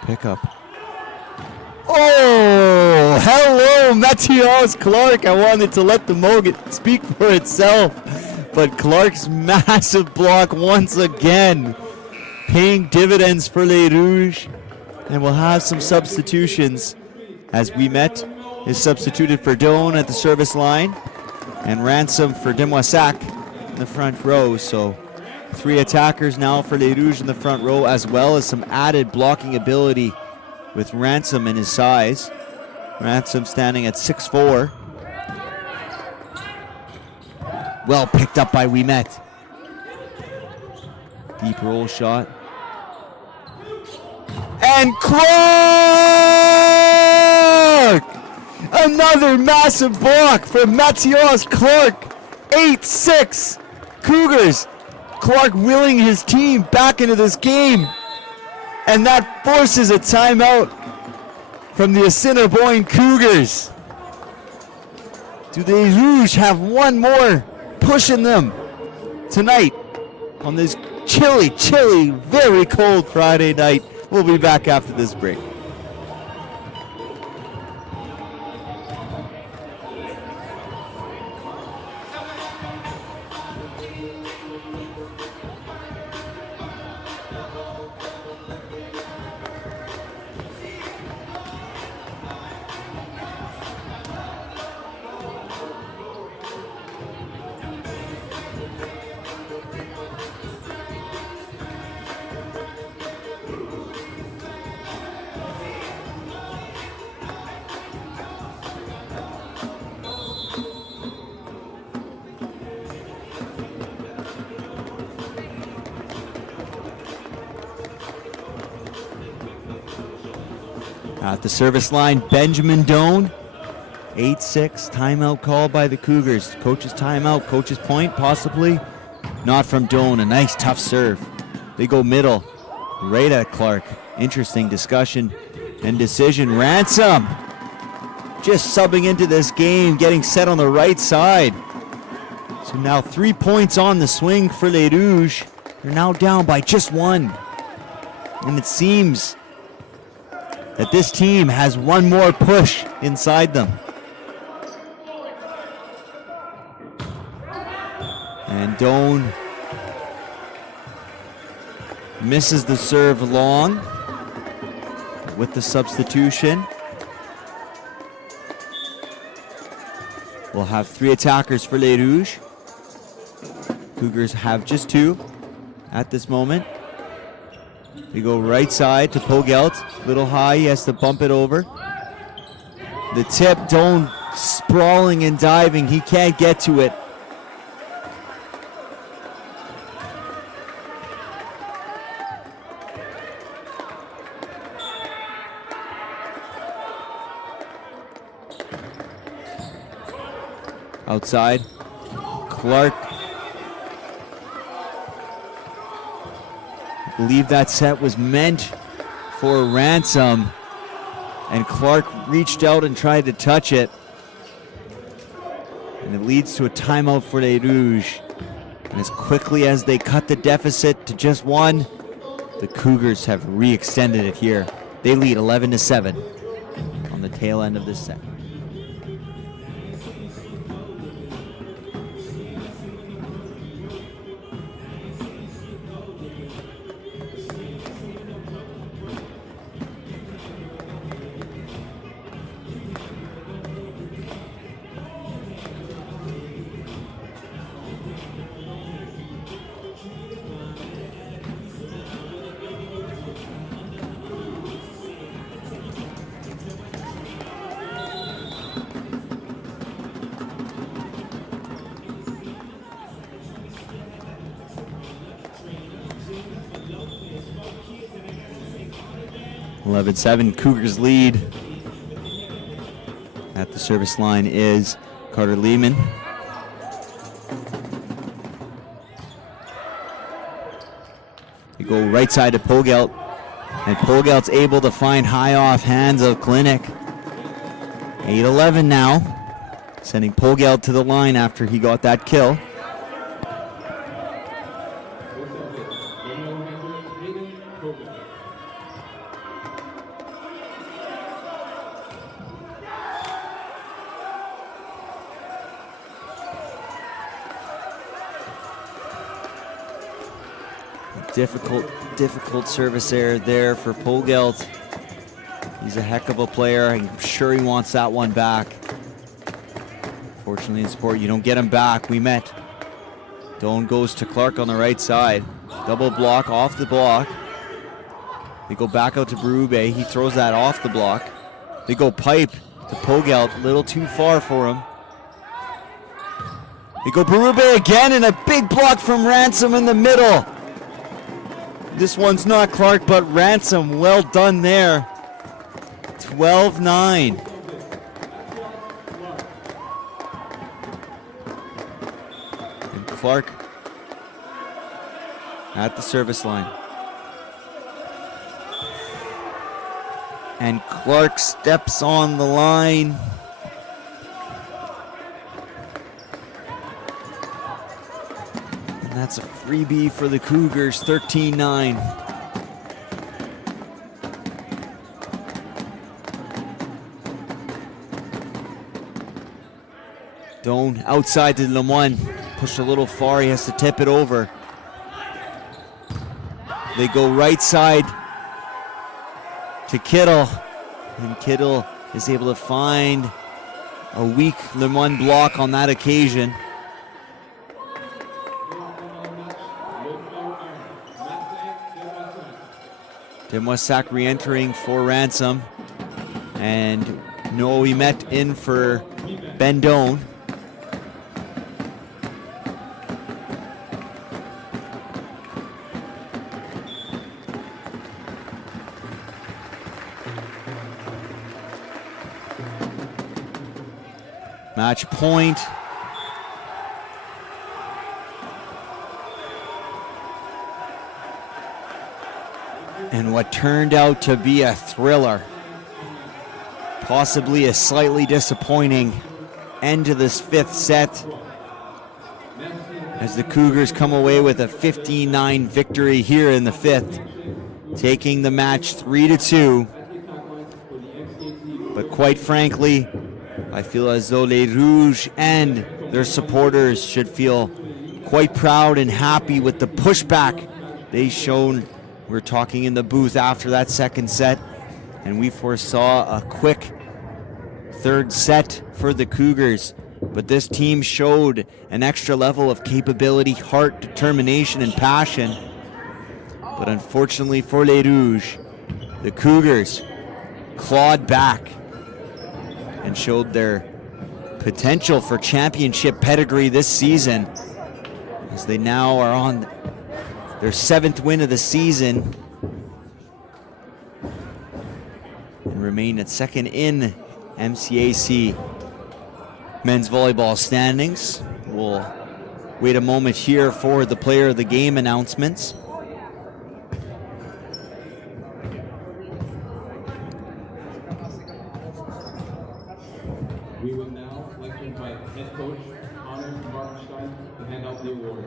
Pickup. Oh, hello, Matthias Clark. I wanted to let the moment speak for itself, but Clark's massive block once again paying dividends for Les Rouges, and we'll have some substitutions as Winnipeg is substituted for Doan at the service line and Ransom for Demoissac in the front row. So 3 attackers now for Les Rouges in the front row, as well as some added blocking ability with Ransom in his size. Ransom standing at 6'4". Well picked up by Winnipeg. Deep roll shot. And Clark! Another massive block from Matthias Clark. 8-6 Cougars. Clark willing his team back into this game. And that forces a timeout from the Assiniboine Cougars. Do the Rouges have one more push in them tonight on this chilly, very cold Friday night? We'll be back after this break. At the service line, Benjamin Doan. 8-6, timeout called by the Cougars. Coach's timeout, coach's point, possibly. Not from Doan, a nice tough serve. They go middle, right at Clark. Interesting discussion and decision. Ransom just subbing into this game, getting set on the right side. So now 3 points on the swing for Les Rouges. They're now down by just 1. And it seems that this team has one more push inside them. And Doan misses the serve long with the substitution. We'll have 3 attackers for Les Rouges. Cougars have just 2 at this moment. They go right side to Pogelt. Little high, he has to bump it over. The tip, Doan brawling and diving. He can't get to it. Outside, Clark. I believe that set was meant for Ransom, and Clark reached out and tried to touch it. And it leads to a timeout for Les Rouges. And as quickly as they cut the deficit to just one, the Cougars have re-extended it here. They lead 11-7 on the tail end of this set. (11-7) Cougars lead. At the service line is Carter Lehman. They go right side to Pogelt, and Pogelt's able to find high off hands of Clinic. 8-11 now, sending Pogelt to the line after he got that kill. Difficult service error there for Pogelt. He's a heck of a player. I'm sure he wants that one back. Fortunately in sport, you don't get him back. We met. Doan goes to Clark on the right side. Double block off the block. They go back out to Berube. He throws that off the block. They go pipe to Pogelt. A little too far for him. They go Berube again, and a big block from Ransom in the middle. This one's not Clark, but Ransom. Well done there. 12-9. And Clark at the service line. And Clark steps on the line. That's a freebie for the Cougars, 13-9. Doan outside to Lemoine. Pushed a little far, he has to tip it over. They go right side to Kittle. And Kittle is able to find a weak Lemoine block on that occasion. Demoissac re-entering for Ransom. And Noe Met in for Ben Doan. Match point. And what turned out to be a thriller. Possibly a slightly disappointing end to this fifth set, as the Cougars come away with a 15-9 victory here in the fifth, taking the match 3-2. But quite frankly, I feel as though Les Rouges and their supporters should feel quite proud and happy with the pushback they've shown. We're talking in the booth after that second set, and we foresaw a quick third set for the Cougars. But this team showed an extra level of capability, heart, determination, and passion. But unfortunately for Les Rouges, the Cougars clawed back and showed their potential for championship pedigree this season, as they now are on their 7th win of the season and remain at second in MCAC men's volleyball standings. We'll wait a moment here for the player of the game announcements. We would now like to invite head coach Honor Markenstein to hand out the award.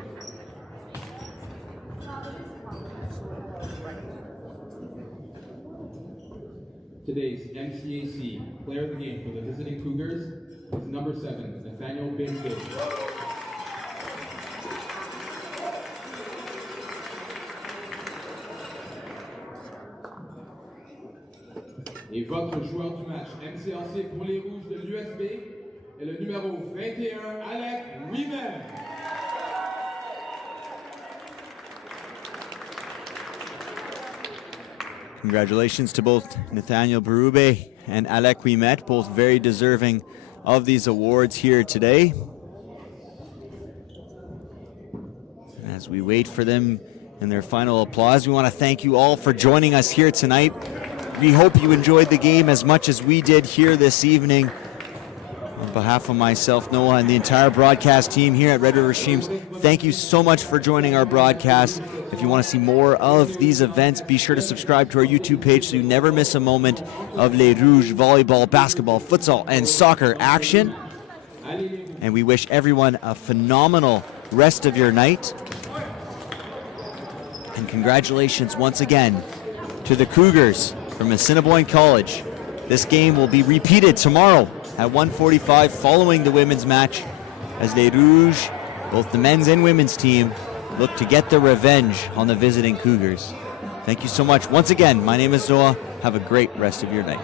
Today's MCAC player of the game for the visiting Cougars is number 7, Nathaniel Bingfield. Et votre joueur du match MCAC pour les Rouges de l'USB est le numéro 21, Alec Winnipeg. Congratulations to both Nathaniel Berube and Alec Wimet, both very deserving of these awards here today. As we wait for them in their final applause, we want to thank you all for joining us here tonight. We hope you enjoyed the game as much as we did here this evening. On behalf of myself, Noah, and the entire broadcast team here at Red River Streams, thank you so much for joining our broadcast. If you want to see more of these events, be sure to subscribe to our YouTube page so you never miss a moment of Les Rouges volleyball, basketball, futsal, and soccer action. And we wish everyone a phenomenal rest of your night. And congratulations once again to the Cougars from Assiniboine College. This game will be repeated tomorrow at 1:45 following the women's match as Les Rouges, both the men's and women's team, look to get their revenge on the visiting Cougars. Thank you so much. Once again, my name is Noah. Have a great rest of your night.